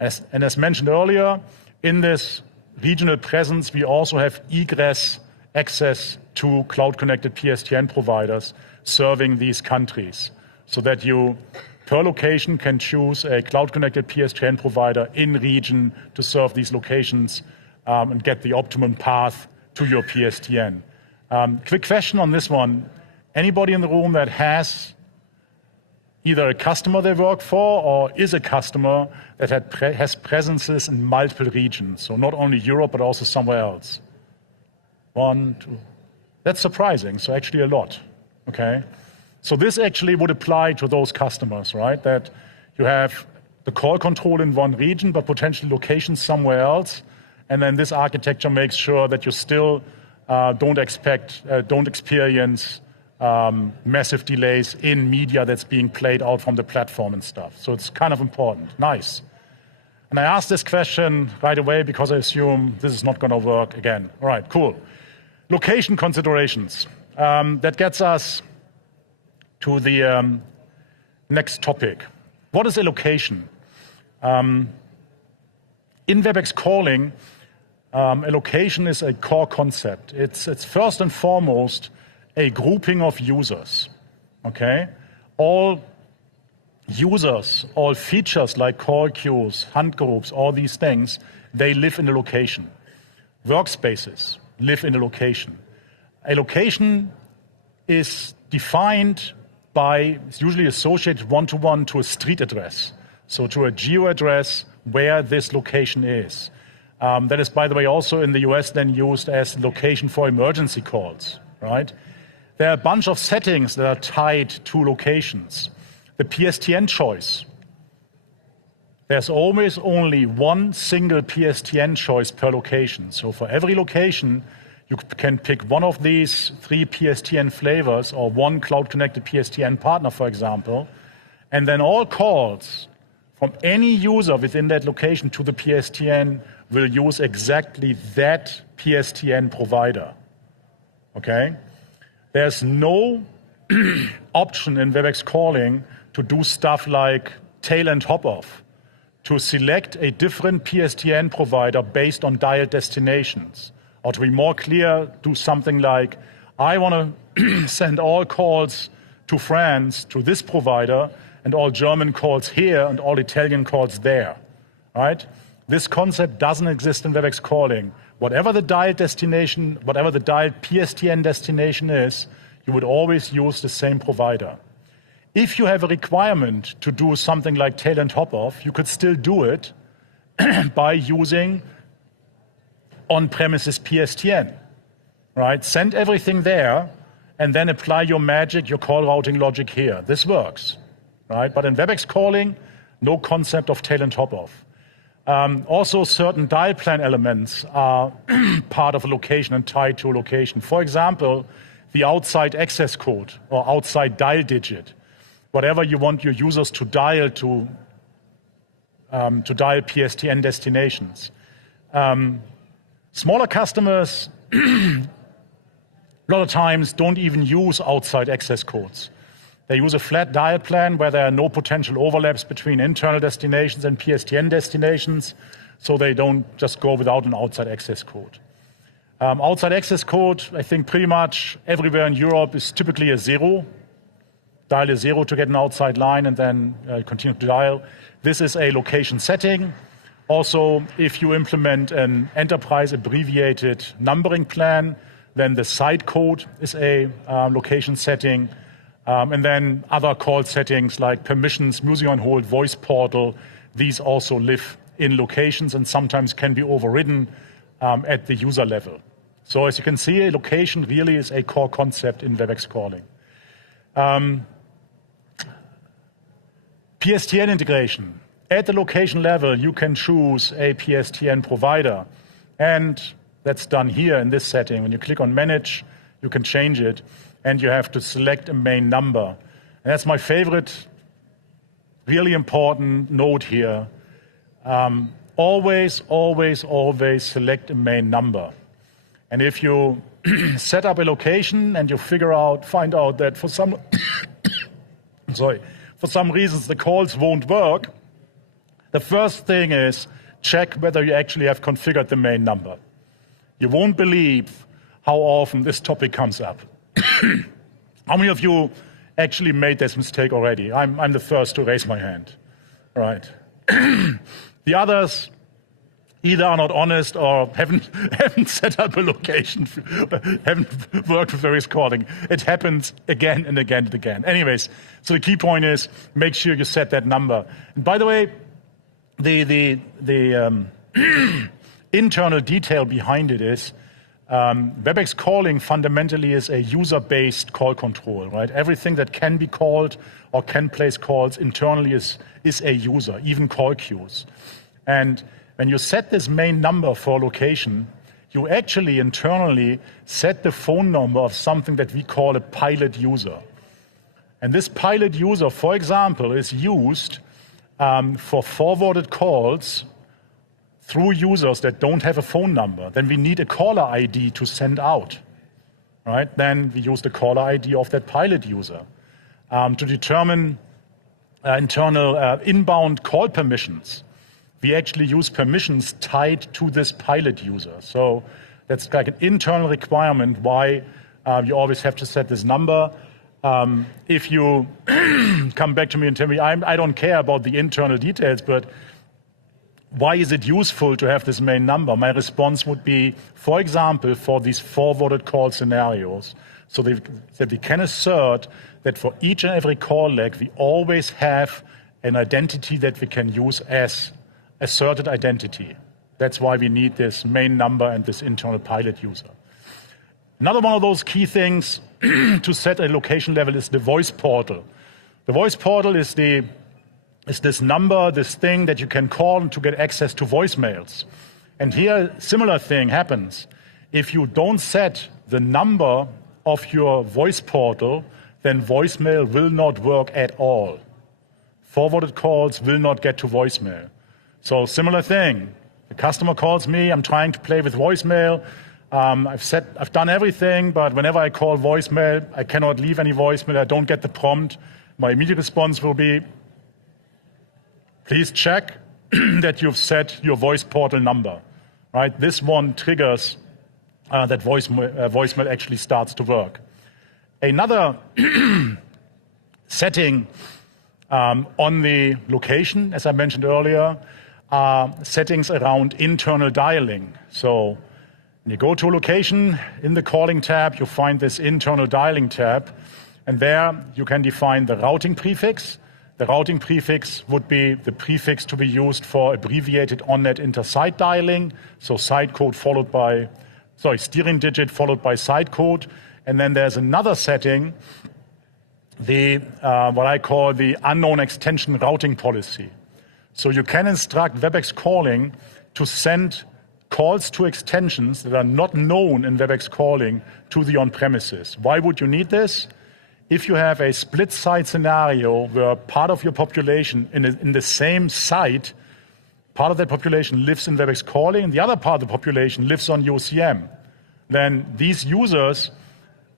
As mentioned earlier, in this regional presence, we also have egress access to cloud-connected PSTN providers serving these countries, so that you, per location, can choose a cloud-connected PSTN provider in region to serve these locations and get the optimum path to your PSTN. Quick question on this one. Anybody in the room that has either a customer they work for or is a customer that has presences in multiple regions, so not only Europe, but also somewhere else? One, two. That's surprising, so actually a lot, okay? So this actually would apply to those customers, right? That you have the call control in one region, but potentially locations somewhere else, and then this architecture makes sure that you still don't experience massive delays in media that's being played out from the platform and stuff. So it's kind of important. Nice. And I asked this question right away because I assume this is not going to work again. All right, cool. Location considerations. That gets us to the next topic. What is a location? In WebEx calling, a location is a core concept. It's first and foremost a grouping of users, okay? all users, all features like call queues, hunt groups, all these things, they live in a location. Workspaces live in a location. A location is defined by, it's usually associated one-to-one to a street address, so to a geo address where this location is. That is, by the way, also in the US then used as location for emergency calls, right? There are a bunch of settings that are tied to locations. The PSTN choice. There's always only one single PSTN choice per location. So for every location, you can pick one of these 3 PSTN flavors or one cloud-connected PSTN partner, for example, and then all calls from any user within that location to the PSTN will use exactly that PSTN provider, okay? There's no option in WebEx calling to do stuff like tail and hop off, to select a different PSTN provider based on dialed destinations. Or to be more clear, do something like, I want to send all calls to France to this provider and all German calls here and all Italian calls there, right? This concept doesn't exist in WebEx calling. Whatever the dialed destination, whatever the dialed PSTN destination is, you would always use the same provider. If you have a requirement to do something like tail and hop off, you could still do it by using on-premises PSTN, right? Send everything there and then apply your magic, your call routing logic here. This works, right? But in WebEx calling, no concept of tail and hop off. Also, certain dial plan elements are part of a location and tied to a location. For example, the outside access code or outside dial digit, whatever you want your users to dial to dial PSTN destinations. Smaller customers, a lot of times, don't even use outside access codes. They use a flat dial plan where there are no potential overlaps between internal destinations and PSTN destinations, so they don't just go without an outside access code. Outside access code, I think pretty much everywhere in Europe is typically a 0. Dial a 0 to get an outside line and then continue to dial. This is a location setting. Also, if you implement an enterprise abbreviated numbering plan, then the site code is a location setting. And then other call settings like permissions, music on hold, voice portal, these also live in locations and sometimes can be overridden at the user level. So as you can see, a location really is a core concept in WebEx calling. PSTN integration. At the location level, you can choose a PSTN provider. And that's done here in this setting. When you click on Manage, you can change it. And you have to select a main number. And that's my favorite, really important note here. Always, always, always select a main number. And if you set up a location and you find out that for some, for some reasons the calls won't work, the first thing is check whether you actually have configured the main number. You won't believe how often this topic comes up. How many of you actually made this mistake already? I'm the first to raise my hand. All right. The others either are not honest or haven't set up a location, haven't worked with various calling. It happens again and again and again. Anyways, so the key point is make sure you set that number. And by the way, the internal detail behind it is WebEx calling fundamentally is a user-based call control, right? Everything that can be called or can place calls internally is a user, even call queues. And when you set this main number for location, you actually internally set the phone number of something that we call a pilot user. And this pilot user, for example, is used for forwarded calls through users that don't have a phone number. Then we need a caller ID to send out, right? Then we use the caller ID of that pilot user to determine internal inbound call permissions. We actually use permissions tied to this pilot user. So that's like an internal requirement why you always have to set this number. If you come back to me and tell me, I don't care about the internal details, but why is it useful to have this main number? My response would be, for example, for these forwarded call scenarios, so that we can assert that for each and every call leg, we always have an identity that we can use as asserted identity. That's why we need this main number and this internal pilot user. Another one of those key things to set a location level is the voice portal. The voice portal is this number, this thing that you can call to get access to voicemails. And here, similar thing happens. If you don't set the number of your voice portal, then voicemail will not work at all. Forwarded calls will not get to voicemail. So similar thing. The customer calls me, I'm trying to play with voicemail. I've done everything, but whenever I call voicemail, I cannot leave any voicemail, I don't get the prompt. My immediate response will be, please check that you've set your voice portal number. Right? This one triggers that voicemail actually starts to work. Another setting on the location, as I mentioned earlier, are settings around internal dialing. So when you go to a location, in the calling tab, you find this internal dialing tab, and there you can define the routing prefix. The routing prefix would be the prefix to be used for abbreviated on-net inter-site dialing, so site code followed by, steering digit followed by site code. And then there's another setting, what I call the unknown extension routing policy. So you can instruct WebEx calling to send calls to extensions that are not known in WebEx calling to the on-premises. Why would you need this? If you have a split site scenario where part of your population in the same site, part of that population lives in WebEx calling and the other part of the population lives on UCM, then these users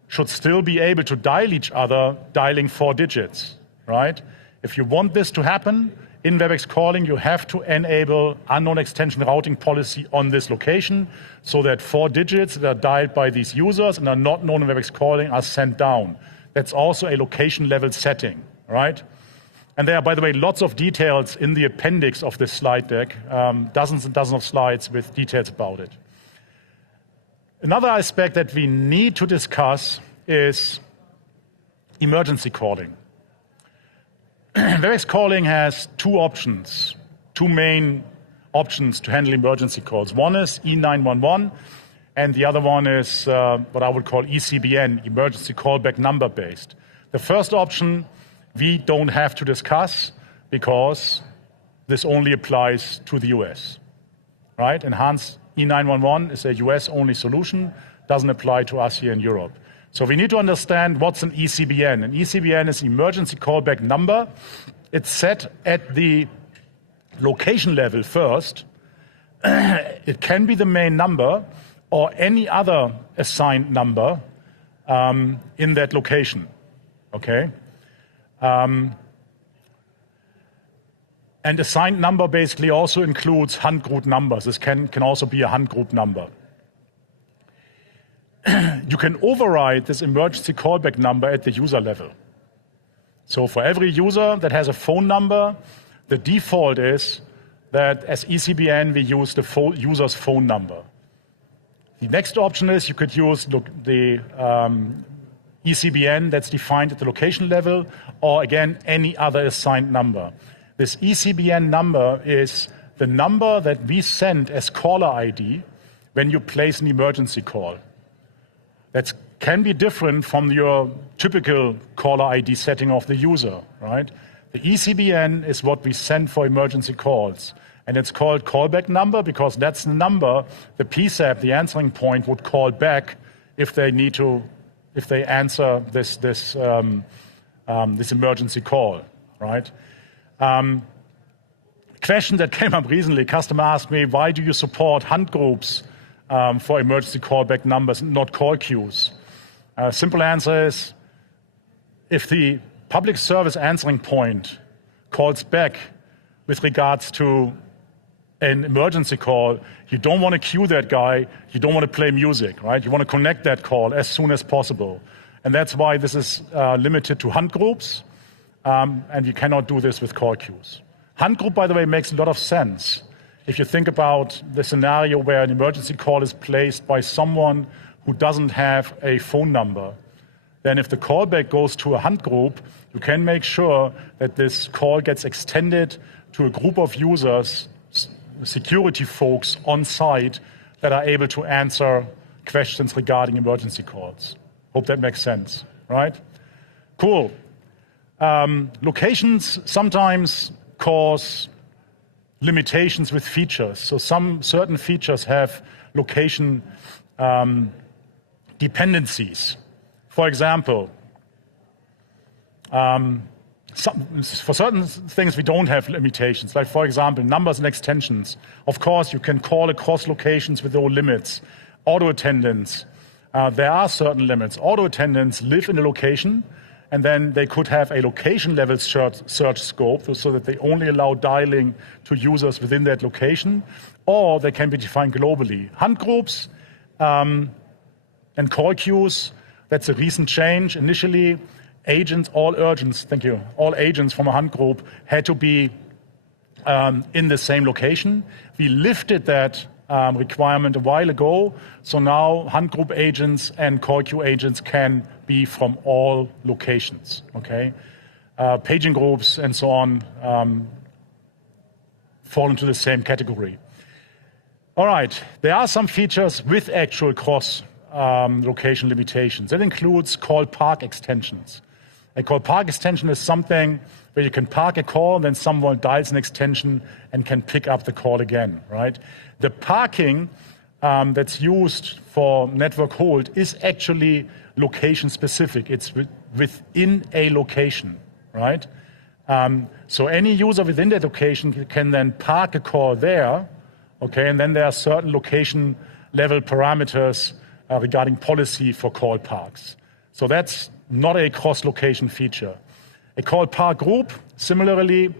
should still be able to dial each other, dialing 4 digits, right? If you want this to happen in WebEx calling, you have to enable unknown extension routing policy on this location so that 4 digits that are dialed by these users and are not known in WebEx calling are sent down. That's also a location level setting, right? And there are, by the way, lots of details in the appendix of this slide deck, dozens and dozens of slides with details about it. Another aspect that we need to discuss is emergency calling. WebEx calling has two main options to handle emergency calls. One is E911, and the other one is what I would call ECBN, emergency callback number based. The first option we don't have to discuss because this only applies to the US, right? Enhanced E911 is a US only solution, doesn't apply to us here in Europe. So we need to understand what's an ECBN. An ECBN is emergency callback number. It's set at the location level first. It can be the main number or any other assigned number in that location, okay? And assigned number basically also includes handgroup numbers. This can also be a handgroup number. You can override this emergency callback number at the user level. So for every user that has a phone number, the default is that as ECBN we use the user's phone number. The next option is you could use the ECBN that's defined at the location level, or again, any other assigned number. This ECBN number is the number that we send as caller ID when you place an emergency call. That can be different from your typical caller ID setting of the user, right? The ECBN is what we send for emergency calls. And it's called callback number because that's the number the PSAP, the answering point, would call back if they answer this emergency call, right? Question that came up recently, customer asked me, why do you support hand groups for emergency callback numbers, not call queues? Simple answer is, if the public service answering point calls back with regards to an emergency call, you don't want to queue that guy, you don't want to play music, right? You want to connect that call as soon as possible. And that's why this is limited to hunt groups, and you cannot do this with call queues. Hunt group, by the way, makes a lot of sense. If you think about the scenario where an emergency call is placed by someone who doesn't have a phone number, then if the callback goes to a hunt group, you can make sure that this call gets extended to a group of users, security folks on site that are able to answer questions regarding emergency calls. Hope that makes sense, right? Cool. Locations sometimes cause limitations with features. So some certain features have location dependencies. For example, for certain things we don't have limitations, like for example, numbers and extensions. Of course, you can call across locations with no limits. Auto attendants, there are certain limits. Auto attendants live in a location, and then they could have a location-level search scope so that they only allow dialing to users within that location, or they can be defined globally. Hunt groups and call queues, that's a recent change. Initially, all agents from a hunt group had to be in the same location. We lifted that requirement a while ago, so now hunt group agents and call queue agents can be from all locations, okay? Paging groups and so on fall into the same category. All right, there are some features with actual cross location limitations. That includes call park extensions. A call park extension is something where you can park a call, then someone dials an extension and can pick up the call again, right? The parking that's used for network hold is actually location specific. It's within a location, right? So any user within that location can then park a call there, okay? And then there are certain location level parameters regarding policy for call parks. So that's not a cross-location feature. A call park group, similarly,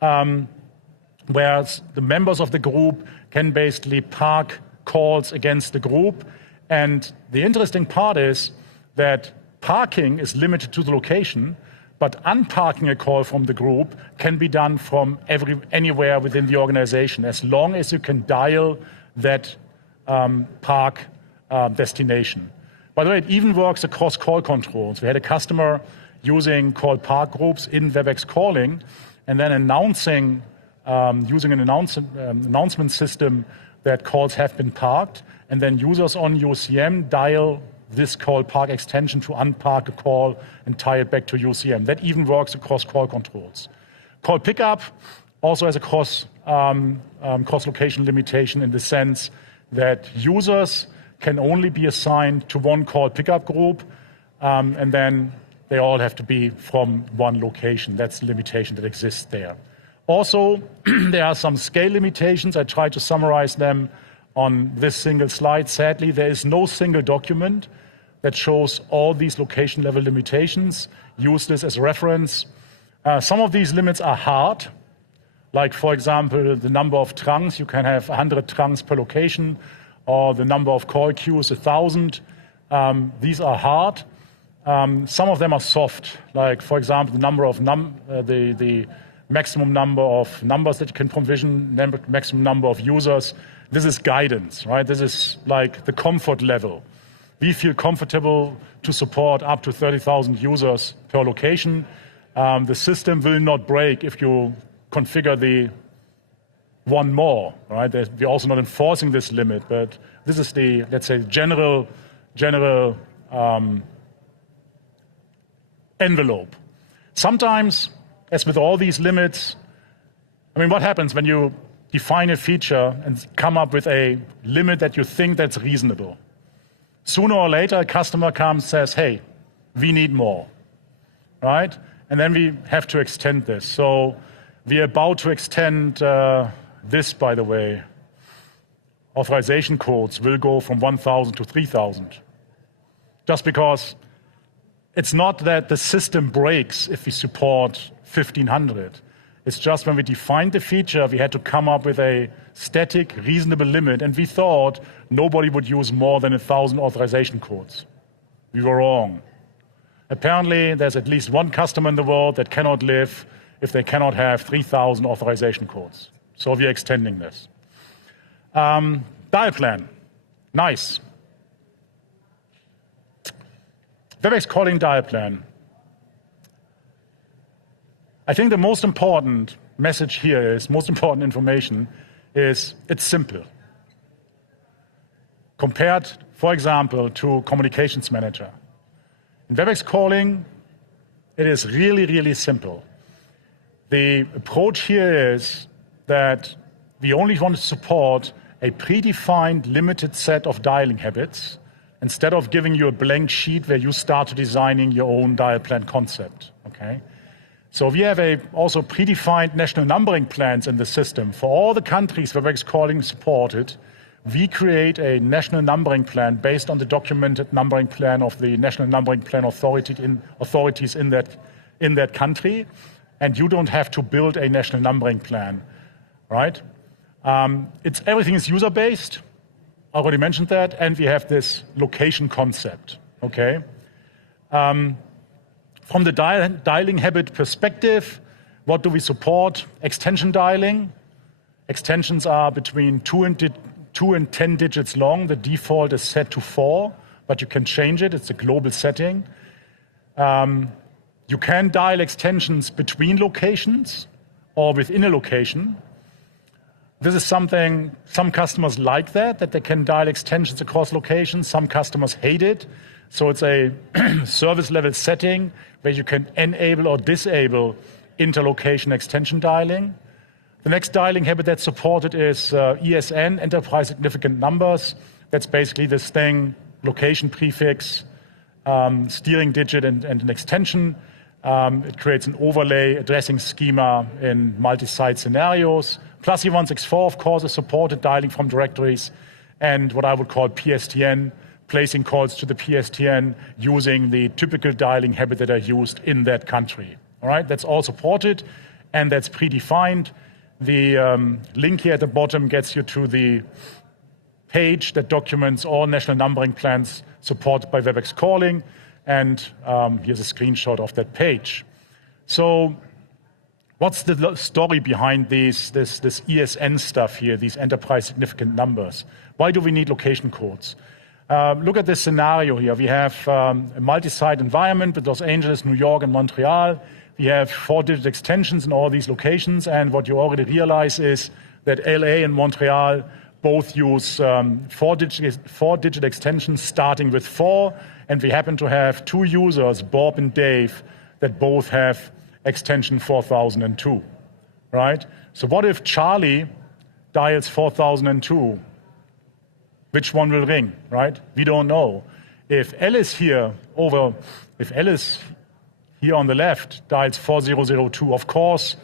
where the members of the group can basically park calls against the group. And the interesting part is that parking is limited to the location, but unparking a call from the group can be done from anywhere within the organization, as long as you can dial that park destination. By the way, it even works across call controls. We had a customer using call park groups in WebEx calling, and then announcing, using an announcement system that calls have been parked, and then users on UCM dial this call park extension to unpark a call and tie it back to UCM. That even works across call controls. Call pickup also has a cross-location limitation in the sense that users can only be assigned to one call pickup group, and then they all have to be from one location. That's the limitation that exists there. Also, there are some scale limitations. I tried to summarize them on this single slide. Sadly, there is no single document that shows all these location level limitations. Use this as reference. Some of these limits are hard, like for example, the number of trunks. You can have 100 trunks per location, or the number of call queues, 1,000. These are hard. Some of them are soft, like for example, the number of the maximum number of numbers that you can provision, maximum number of users. This is guidance, right? This is like the comfort level. We feel comfortable to support up to 30,000 users per location. The system will not break if you configure the one more, right? We're also not enforcing this limit, but this is the, let's say, general envelope. Sometimes, as with all these limits, I mean, what happens when you define a feature and come up with a limit that you think that's reasonable? Sooner or later, a customer comes and says, hey, we need more, right? And then we have to extend this. So we're about to extend this, by the way. Authorization codes will go from 1,000 to 3,000. Just because it's not that the system breaks if we support 1,500. It's just when we defined the feature, we had to come up with a static, reasonable limit, and we thought nobody would use more than 1,000 authorization codes. We were wrong. Apparently, there's at least one customer in the world that cannot live if they cannot have 3,000 authorization codes. So we are extending this. Dial plan, nice. Webex calling dial plan. I think the most important message here is, most important information is, it's simple. Compared, for example, to Communications Manager. In Webex calling, it is really, really simple. The approach here is that we only want to support a predefined limited set of dialing habits instead of giving you a blank sheet where you start designing your own dial plan concept, okay? So we have also predefined national numbering plans in the system. For all the countries where Webex calling is supported, we create a national numbering plan based on the documented numbering plan of the national numbering plan authorities in that country, and you don't have to build a national numbering plan, right? Everything is user-based. I already mentioned that, and we have this location concept, okay? From the dialing habit perspective, what do we support? Extension dialing. Extensions are between 2 and 10 digits long. The default is set to 4, but you can change it. It's a global setting. You can dial extensions between locations or within a location. This is something, some customers like that they can dial extensions across locations. Some customers hate it. So it's a service level setting where you can enable or disable interlocation extension dialing. The next dialing habit that's supported is ESN, Enterprise Significant Numbers. That's basically this thing, location prefix, steering digit, and an extension. It creates an overlay addressing schema in multi-site scenarios. Plus E164, of course, is supported dialing from directories, and what I would call PSTN, placing calls to the PSTN using the typical dialing habit that are used in that country. All right, that's all supported, and that's predefined. The link here at the bottom gets you to the page that documents all national numbering plans supported by Webex calling, and here's a screenshot of that page. So what's the story behind this ESN stuff here, these enterprise significant numbers? Why do we need location codes? Look at this scenario here. We have a multi-site environment with Los Angeles, New York, and Montreal. We have 4-digit extensions in all these locations, and what you already realize is that LA and Montreal both use 4-digit extensions starting with 4, and we happen to have 2 users, Bob and Dave, that both have extension 4002, right? So what if Charlie dials 4002? Which one will ring, right? We don't know. If Alice here on the left dials 4002, of course,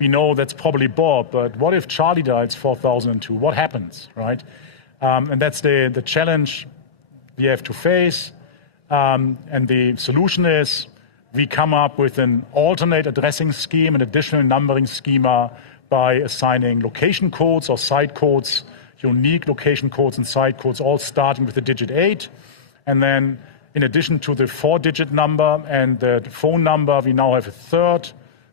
we know that's probably Bob, but what if Charlie dials 4002? What happens, right? And that's the challenge we have to face. And the solution is we come up with an alternate addressing scheme, an additional numbering schema by assigning location codes or site codes, unique location codes and site codes, all starting with the digit 8. And then in addition to the 4-digit number and the phone number, we now have a third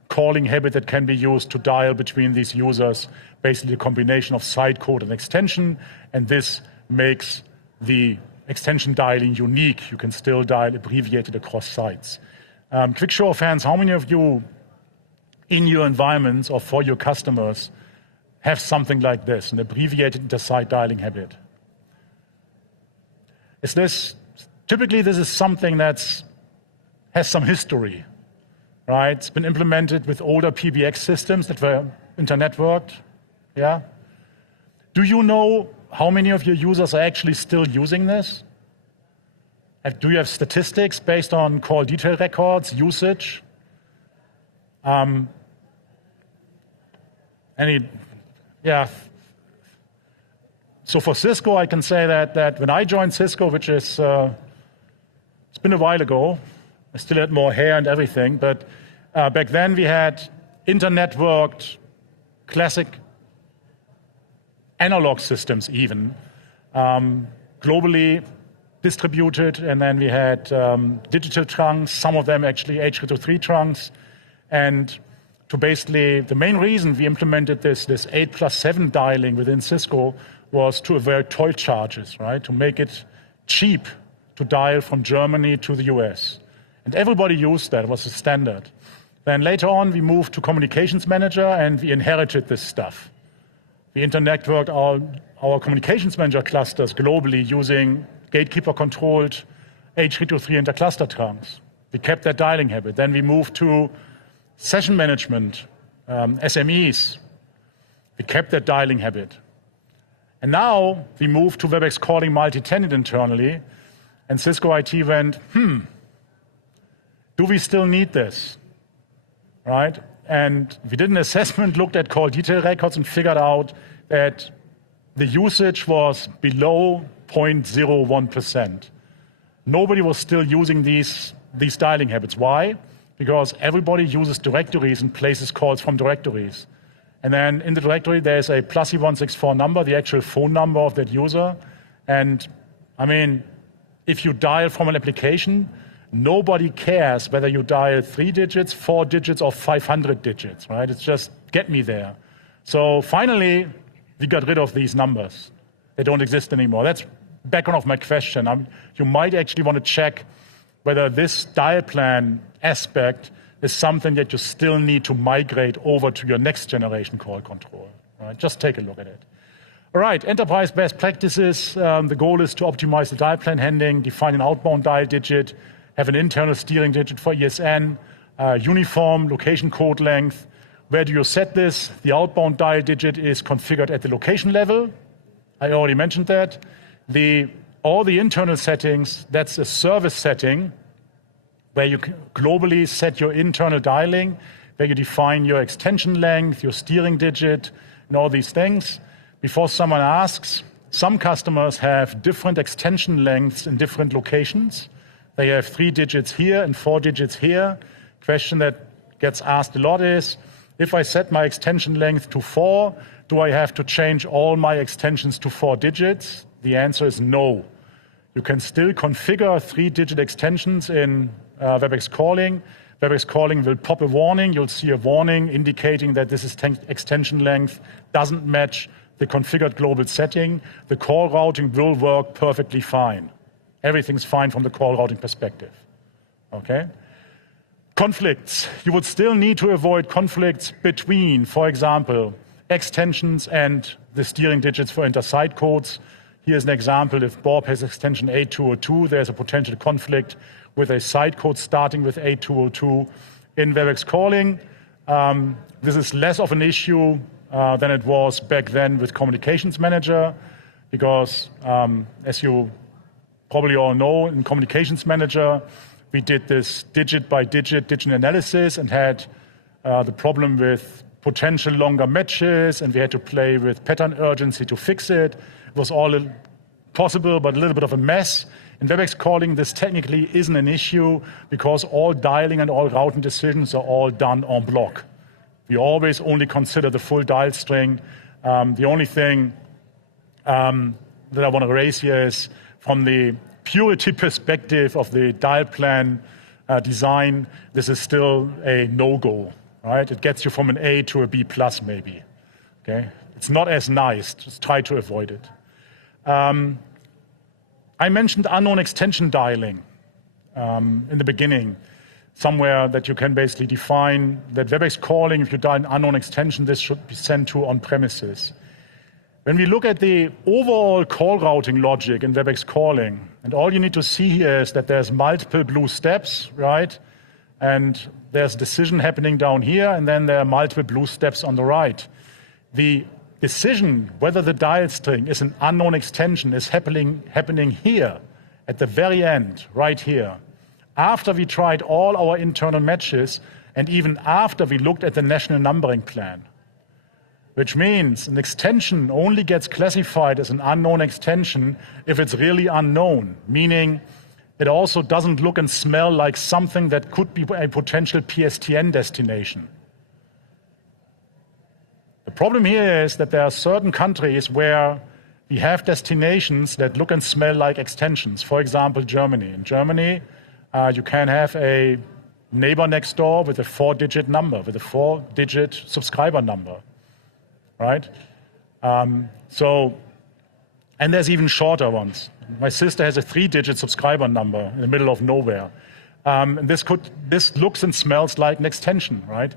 calling habit that can be used to dial between these users, basically a combination of site code and extension. And this makes the extension dialing unique. You can still dial abbreviated across sites. Quick show of hands, how many of you in your environments or for your customers have something like this, an abbreviated inter-site dialing habit? Typically this is something that has some history, right? It's been implemented with older PBX systems that were inter-networked, yeah? Do you know how many of your users are actually still using this? Do you have statistics based on call detail records, usage? Yeah. So for Cisco, I can say that when I joined Cisco, which is, it's been a while ago, I still had more hair and everything, but back then we had inter-networked classic analog systems even. Globally, distributed, and then we had digital trunks, some of them actually H.3 trunks. And to basically, the main reason we implemented this 8+7 dialing within Cisco was to avoid toll charges, right? To make it cheap to dial from Germany to the US. And everybody used that, it was a standard. Then later on, we moved to Communications Manager and we inherited this stuff. We internetworked our Communications Manager clusters globally using gatekeeper-controlled H.323 intercluster trunks. We kept that dialing habit. Then we moved to session management, SMEs. We kept that dialing habit. And now we moved to WebEx calling multi-tenant internally, and Cisco IT went, do we still need this? Right? And we did an assessment, looked at call detail records, and figured out that the usage was below 0.01%. Nobody was still using these dialing habits. Why? Because everybody uses directories and places calls from directories. And then in the directory, there's a +164 number, the actual phone number of that user. And I mean, if you dial from an application, nobody cares whether you dial 3 digits, 4 digits, or 500 digits, right? It's just get me there. So finally, we got rid of these numbers. They don't exist anymore. That's background of my question. You might actually want to check whether this dial plan aspect is something that you still need to migrate over to your next generation call control. Right? Just take a look at it. All right, enterprise best practices. The goal is to optimize the dial plan handling, define an outbound dial digit, have an internal steering digit for ESN, uniform location code length. Where do you set this? The outbound dial digit is configured at the location level. I already mentioned that. All the internal settings, that's a service setting where you globally set your internal dialing, where you define your extension length, your steering digit, and all these things. Before someone asks, some customers have different extension lengths in different locations. They have 3 digits here and 4 digits here. Question that gets asked a lot is, if I set my extension length to 4, do I have to change all my extensions to 4 digits? The answer is no. You can still configure 3-digit extensions in WebEx calling. WebEx calling will pop a warning. You'll see a warning indicating that this extension length doesn't match the configured global setting. The call routing will work perfectly fine. Everything's fine from the call routing perspective. Okay? Conflicts. You would still need to avoid conflicts between, for example, extensions and the steering digits for inter-site codes. Here's an example. If Bob has extension 8202, there's a potential conflict with a site code starting with 8202 in WebEx calling. This is less of an issue than it was back then with Communications Manager, because as you probably all know, in Communications Manager, we did this digit by digit analysis and had the problem with potential longer matches, and we had to play with pattern urgency to fix it. It was all possible, but a little bit of a mess. In WebEx calling, this technically isn't an issue because all dialing and all routing decisions are all done en bloc. We always only consider the full dial string. The only thing that I want to raise here is from the purity perspective of the dial plan design, this is still a no-go, right? It gets you from an A to a B plus maybe, okay? It's not as nice, just try to avoid it. I mentioned unknown extension dialing in the beginning, somewhere that you can basically define that WebEx calling, if you dial an unknown extension, this should be sent to on-premises. When we look at the overall call routing logic in WebEx calling, and all you need to see here is that there's multiple blue steps, right? And there's decision happening down here, and then there are multiple blue steps on the right. The decision whether the dial string is an unknown extension is happening here at the very end, right here. After we tried all our internal matches, and even after we looked at the national numbering plan. Which means an extension only gets classified as an unknown extension if it's really unknown, meaning it also doesn't look and smell like something that could be a potential PSTN destination. The problem here is that there are certain countries where we have destinations that look and smell like extensions. For example, Germany. In Germany, you can have a neighbor next door with a 4-digit number, with a 4-digit subscriber number, right? And there's even shorter ones. My sister has a 3-digit subscriber number in the middle of nowhere. And this looks and smells like an extension, right?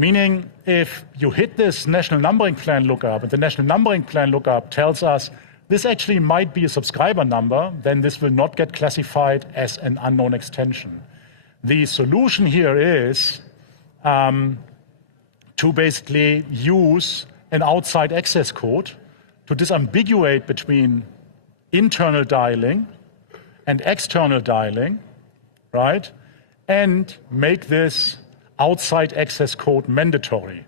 Meaning, if you hit this national numbering plan lookup, and the national numbering plan lookup tells us this actually might be a subscriber number, then this will not get classified as an unknown extension. The solution here is to basically use an outside access code to disambiguate between internal dialing and external dialing, right? And make this outside access code mandatory.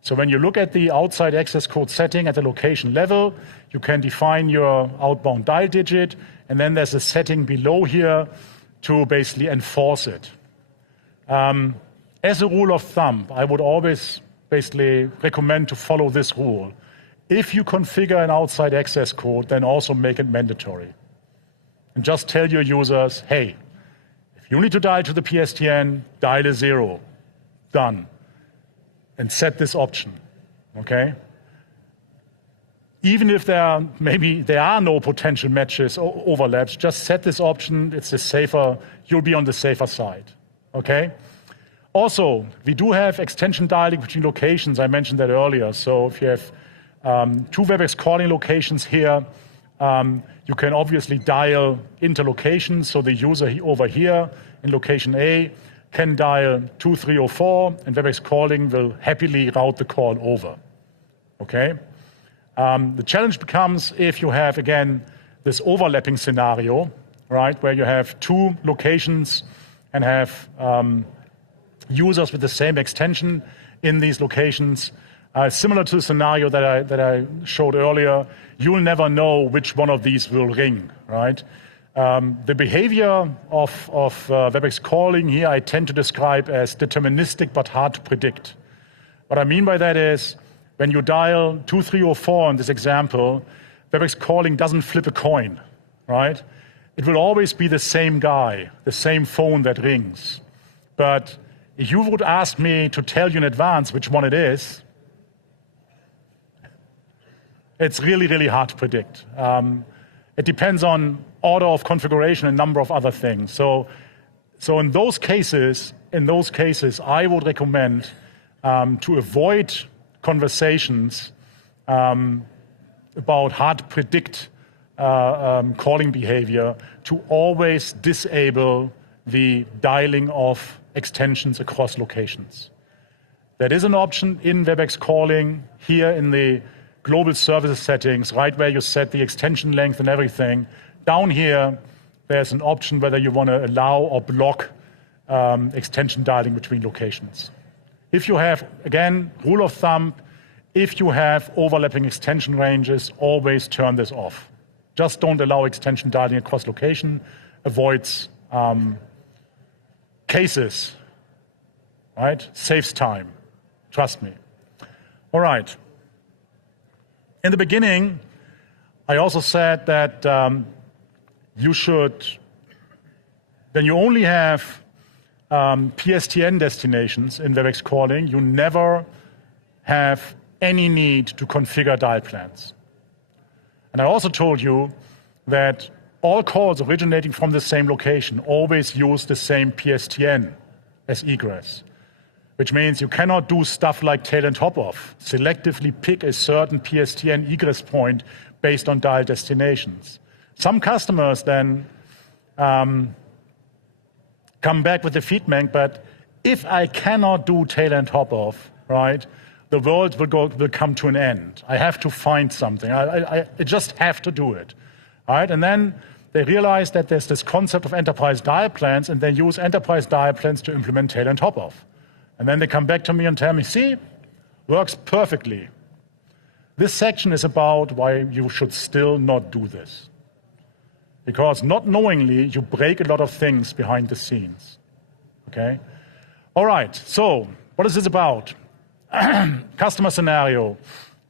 So when you look at the outside access code setting at the location level, you can define your outbound dial digit, and then there's a setting below here to basically enforce it. As a rule of thumb, I would always basically recommend to follow this rule. If you configure an outside access code, then also make it mandatory. And just tell your users, hey, if you need to dial to the PSTN, dial a 0. Done. And set this option, okay? Even if there are no potential matches or overlaps, just set this option. It's the safer, you'll be on the safer side, okay? Also, we do have extension dialing between locations. I mentioned that earlier. So if you have 2 WebEx calling locations here, you can obviously dial interlocations. So the user over here in location A can dial 2304, and WebEx calling will happily route the call over, okay? The challenge becomes if you have, again, this overlapping scenario, right, where you have 2 locations and have users with the same extension in these locations. Similar to the scenario that I showed earlier, you'll never know which one of these will ring, right? The behavior of WebEx calling here I tend to describe as deterministic but hard to predict. What I mean by that is when you dial 2304 in this example, WebEx calling doesn't flip a coin, right? It will always be the same guy, the same phone that rings. But if you would ask me to tell you in advance which one it is, it's really, really hard to predict. It depends on order of configuration and a number of other things. So in those cases, I would recommend to avoid conversations about hard to predict calling behavior, to always disable the dialing of extensions across locations. That is an option in WebEx calling here in the global services settings, right where you set the extension length and everything. Down here, there's an option whether you want to allow or block extension dialing between locations. If you have, again, rule of thumb, if you have overlapping extension ranges, always turn this off. Just don't allow extension dialing across location, avoids cases, right? Saves time, trust me. All right. In the beginning, I also said that you should, when you only have PSTN destinations in WebEx calling, you never have any need to configure dial plans. And I also told you that all calls originating from the same location always use the same PSTN as egress, which means you cannot do stuff like tail and hop off, selectively pick a certain PSTN egress point based on dial destinations. Some customers then come back with the feedback, but if I cannot do tail and hop off, right, the world will come to an end. I have to find something. I just have to do it, right? And then they realize that there's this concept of enterprise dial plans, and they use enterprise dial plans to implement tail and hop off. And then they come back to me and tell me, see, works perfectly. This section is about why you should still not do this. Because not knowingly, you break a lot of things behind the scenes, okay? All right, so what is this about? Customer scenario.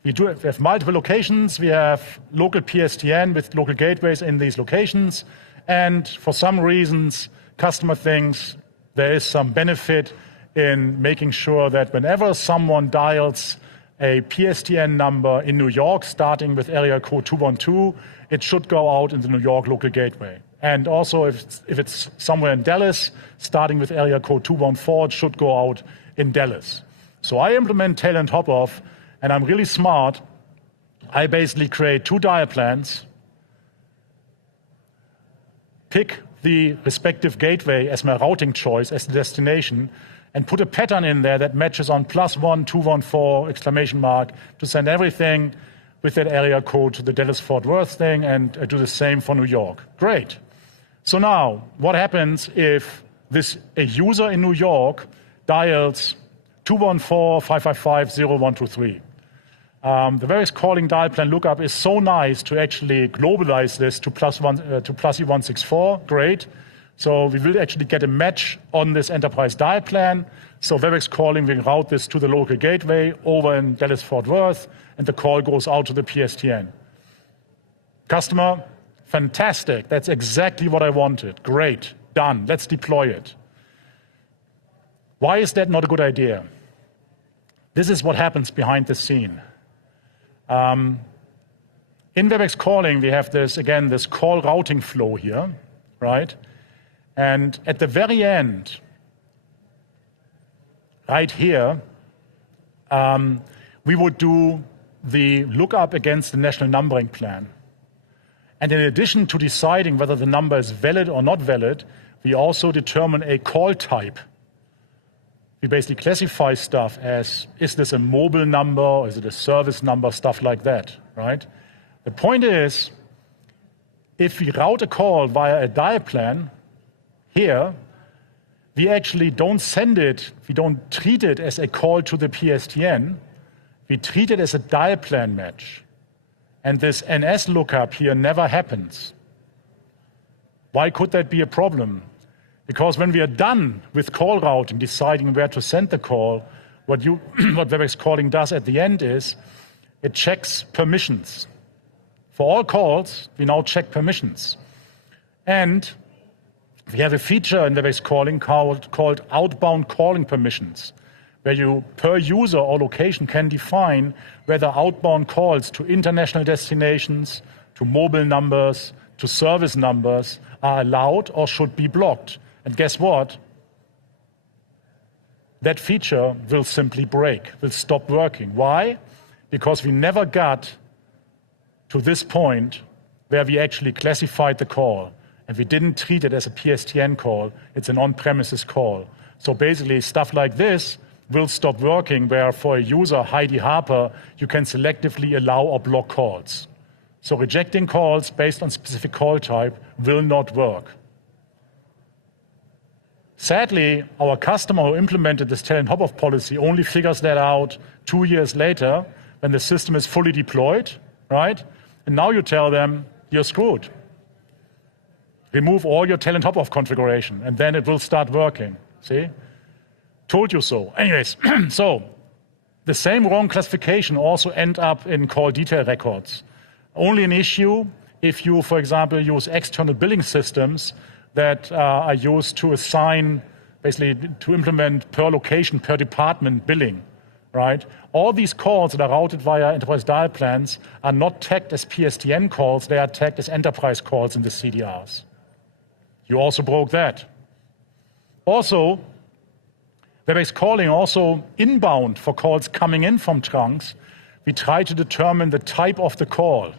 we have multiple locations. We have local PSTN with local gateways in these locations. And for some reasons, customer thinks there is some benefit in making sure that whenever someone dials a PSTN number in New York, starting with area code 212, it should go out in the New York local gateway. And also, if it's somewhere in Dallas, starting with area code 214, it should go out in Dallas. So I implement tail and hop off, and I'm really smart. I basically create two dial plans, pick the respective gateway as my routing choice, as the destination, and put a pattern in there that matches on +1, 214, exclamation mark, to send everything with that area code to the Dallas-Fort Worth thing, and do the same for New York. Great. So now, what happens if a user in New York dials 214-555-0123? The various calling dial plan lookup is so nice to actually globalize this to +164. Great. So we will actually get a match on this enterprise dial plan. So Webex calling will route this to the local gateway over in Dallas-Fort Worth, and the call goes out to the PSTN. Customer, fantastic. That's exactly what I wanted. Great. Done. Let's deploy it. Why is that not a good idea? This is what happens behind the scene. In Webex calling, we have this, again, this call routing flow here, right? And at the very end, right here, we would do the lookup against the national numbering plan. And in addition to deciding whether the number is valid or not valid, we also determine a call type. We basically classify stuff as, is this a mobile number, or is it a service number, stuff like that, right? The point is, if we route a call via a dial plan, here, we actually don't send it, we don't treat it as a call to the PSTN, we treat it as a dial plan match. And this NS lookup here never happens. Why could that be a problem? Because when we are done with call routing, deciding where to send the call, what Webex calling does at the end is, it checks permissions. For all calls, we now check permissions. And we have a feature in Webex calling called outbound calling permissions, where you, per user or location, can define whether outbound calls to international destinations, to mobile numbers, to service numbers are allowed or should be blocked. And guess what? That feature will simply break, will stop working. Why? Because we never got to this point where we actually classified the call. And we didn't treat it as a PSTN call. It's an on-premises call. So basically, stuff like this will stop working, where for a user, Heidi Harper, you can selectively allow or block calls. So rejecting calls based on specific call type will not work. Sadly, our customer who implemented this tail and hop off policy only figures that out 2 years later when the system is fully deployed, right? And now you tell them, you're screwed. Remove all your tail and hop off configuration, and then it will start working. See? Told you so. Anyways, so the same wrong classification also end up in call detail records. Only an issue if you, for example, use external billing systems that are used to assign, basically to implement per location, per department billing, right? All these calls that are routed via enterprise dial plans are not tagged as PSTN calls, they are tagged as enterprise calls in the CDRs. You also broke that. Also, Webex calling also inbound for calls coming in from trunks, we try to determine the type of the call.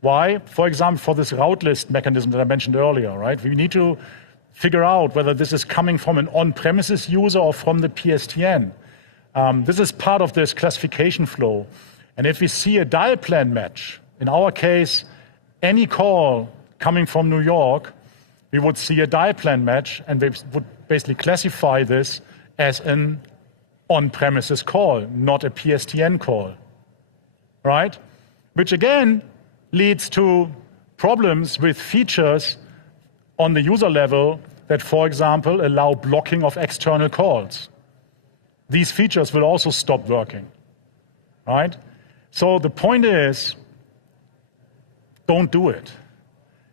Why? For example, for this route list mechanism that I mentioned earlier, right? We need to figure out whether this is coming from an on-premises user or from the PSTN. This is part of this classification flow. And if we see a dial plan match, in our case, any call coming from New York, we would see a dial plan match, and we would basically classify this as an on-premises call, not a PSTN call, right? Which again leads to problems with features on the user level that, for example, allow blocking of external calls. These features will also stop working, right? So the point is, don't do it.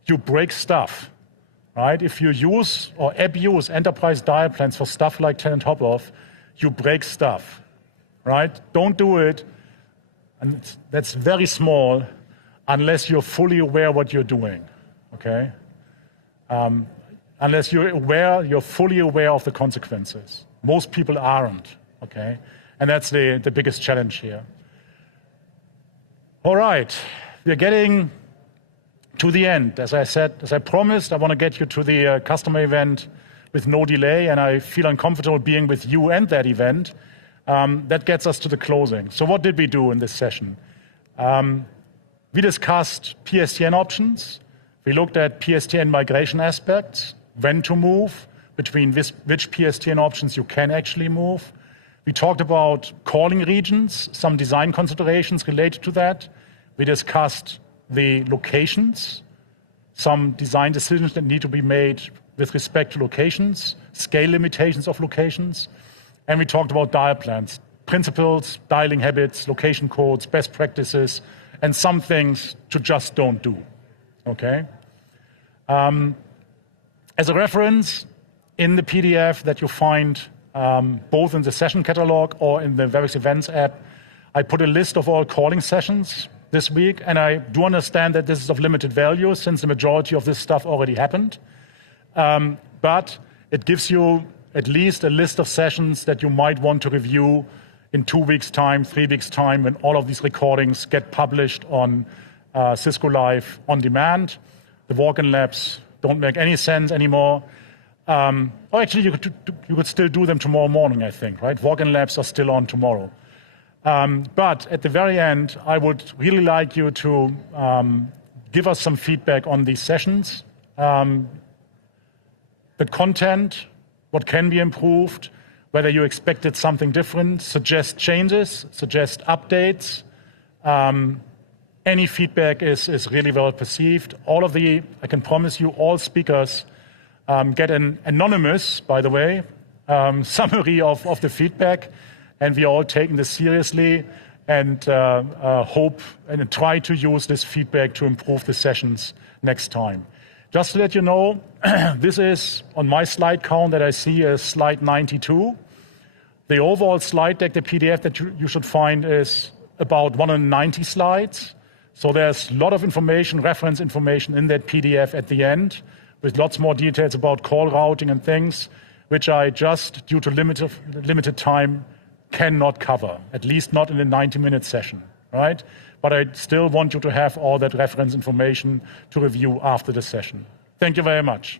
You break stuff, right? If you use or abuse enterprise dial plans for stuff like tenant hop-off, you break stuff, right? Don't do it, and that's very small, unless you're fully aware what you're doing, okay? Unless you're fully aware of the consequences. Most people aren't, okay? And that's the biggest challenge here. All right, we're getting to the end. As I said, as I promised, I want to get you to the customer event with no delay, and I feel uncomfortable being with you and that event. That gets us to the closing. So what did we do in this session? We discussed PSTN options. We looked at PSTN migration aspects, when to move, between which PSTN options you can actually move. We talked about calling regions, some design considerations related to that. We discussed the locations, some design decisions that need to be made with respect to locations, scale limitations of locations. And we talked about dial plans, principles, dialing habits, location codes, best practices, and some things to just don't do, okay? As a reference, in the PDF that you find both in the session catalog or in the Webex Events app, I put a list of all calling sessions this week, and I do understand that this is of limited value since the majority of this stuff already happened. But it gives you at least a list of sessions that you might want to review in 2 weeks' time, 3 weeks' time, when all of these recordings get published on Cisco Live on demand. The walk-in labs don't make any sense anymore. Or actually, you could still do them tomorrow morning, I think, right? Walk-in labs are still on tomorrow. But at the very end, I would really like you to give us some feedback on these sessions. The content, what can be improved, whether you expected something different, suggest changes, suggest updates. Any feedback is really well perceived. I can promise you, all speakers get an anonymous, by the way, summary of the feedback, and we are all taking this seriously and hope and try to use this feedback to improve the sessions next time. Just to let you know, this is on my slide count that I see as slide 92. The overall slide deck, the PDF that you should find, is about 190 slides. So there's a lot of information, reference information in that PDF at the end, with lots more details about call routing and things, which I just, due to limited time, cannot cover, at least not in a 90-minute session, right? But I still want you to have all that reference information to review after the session. Thank you very much.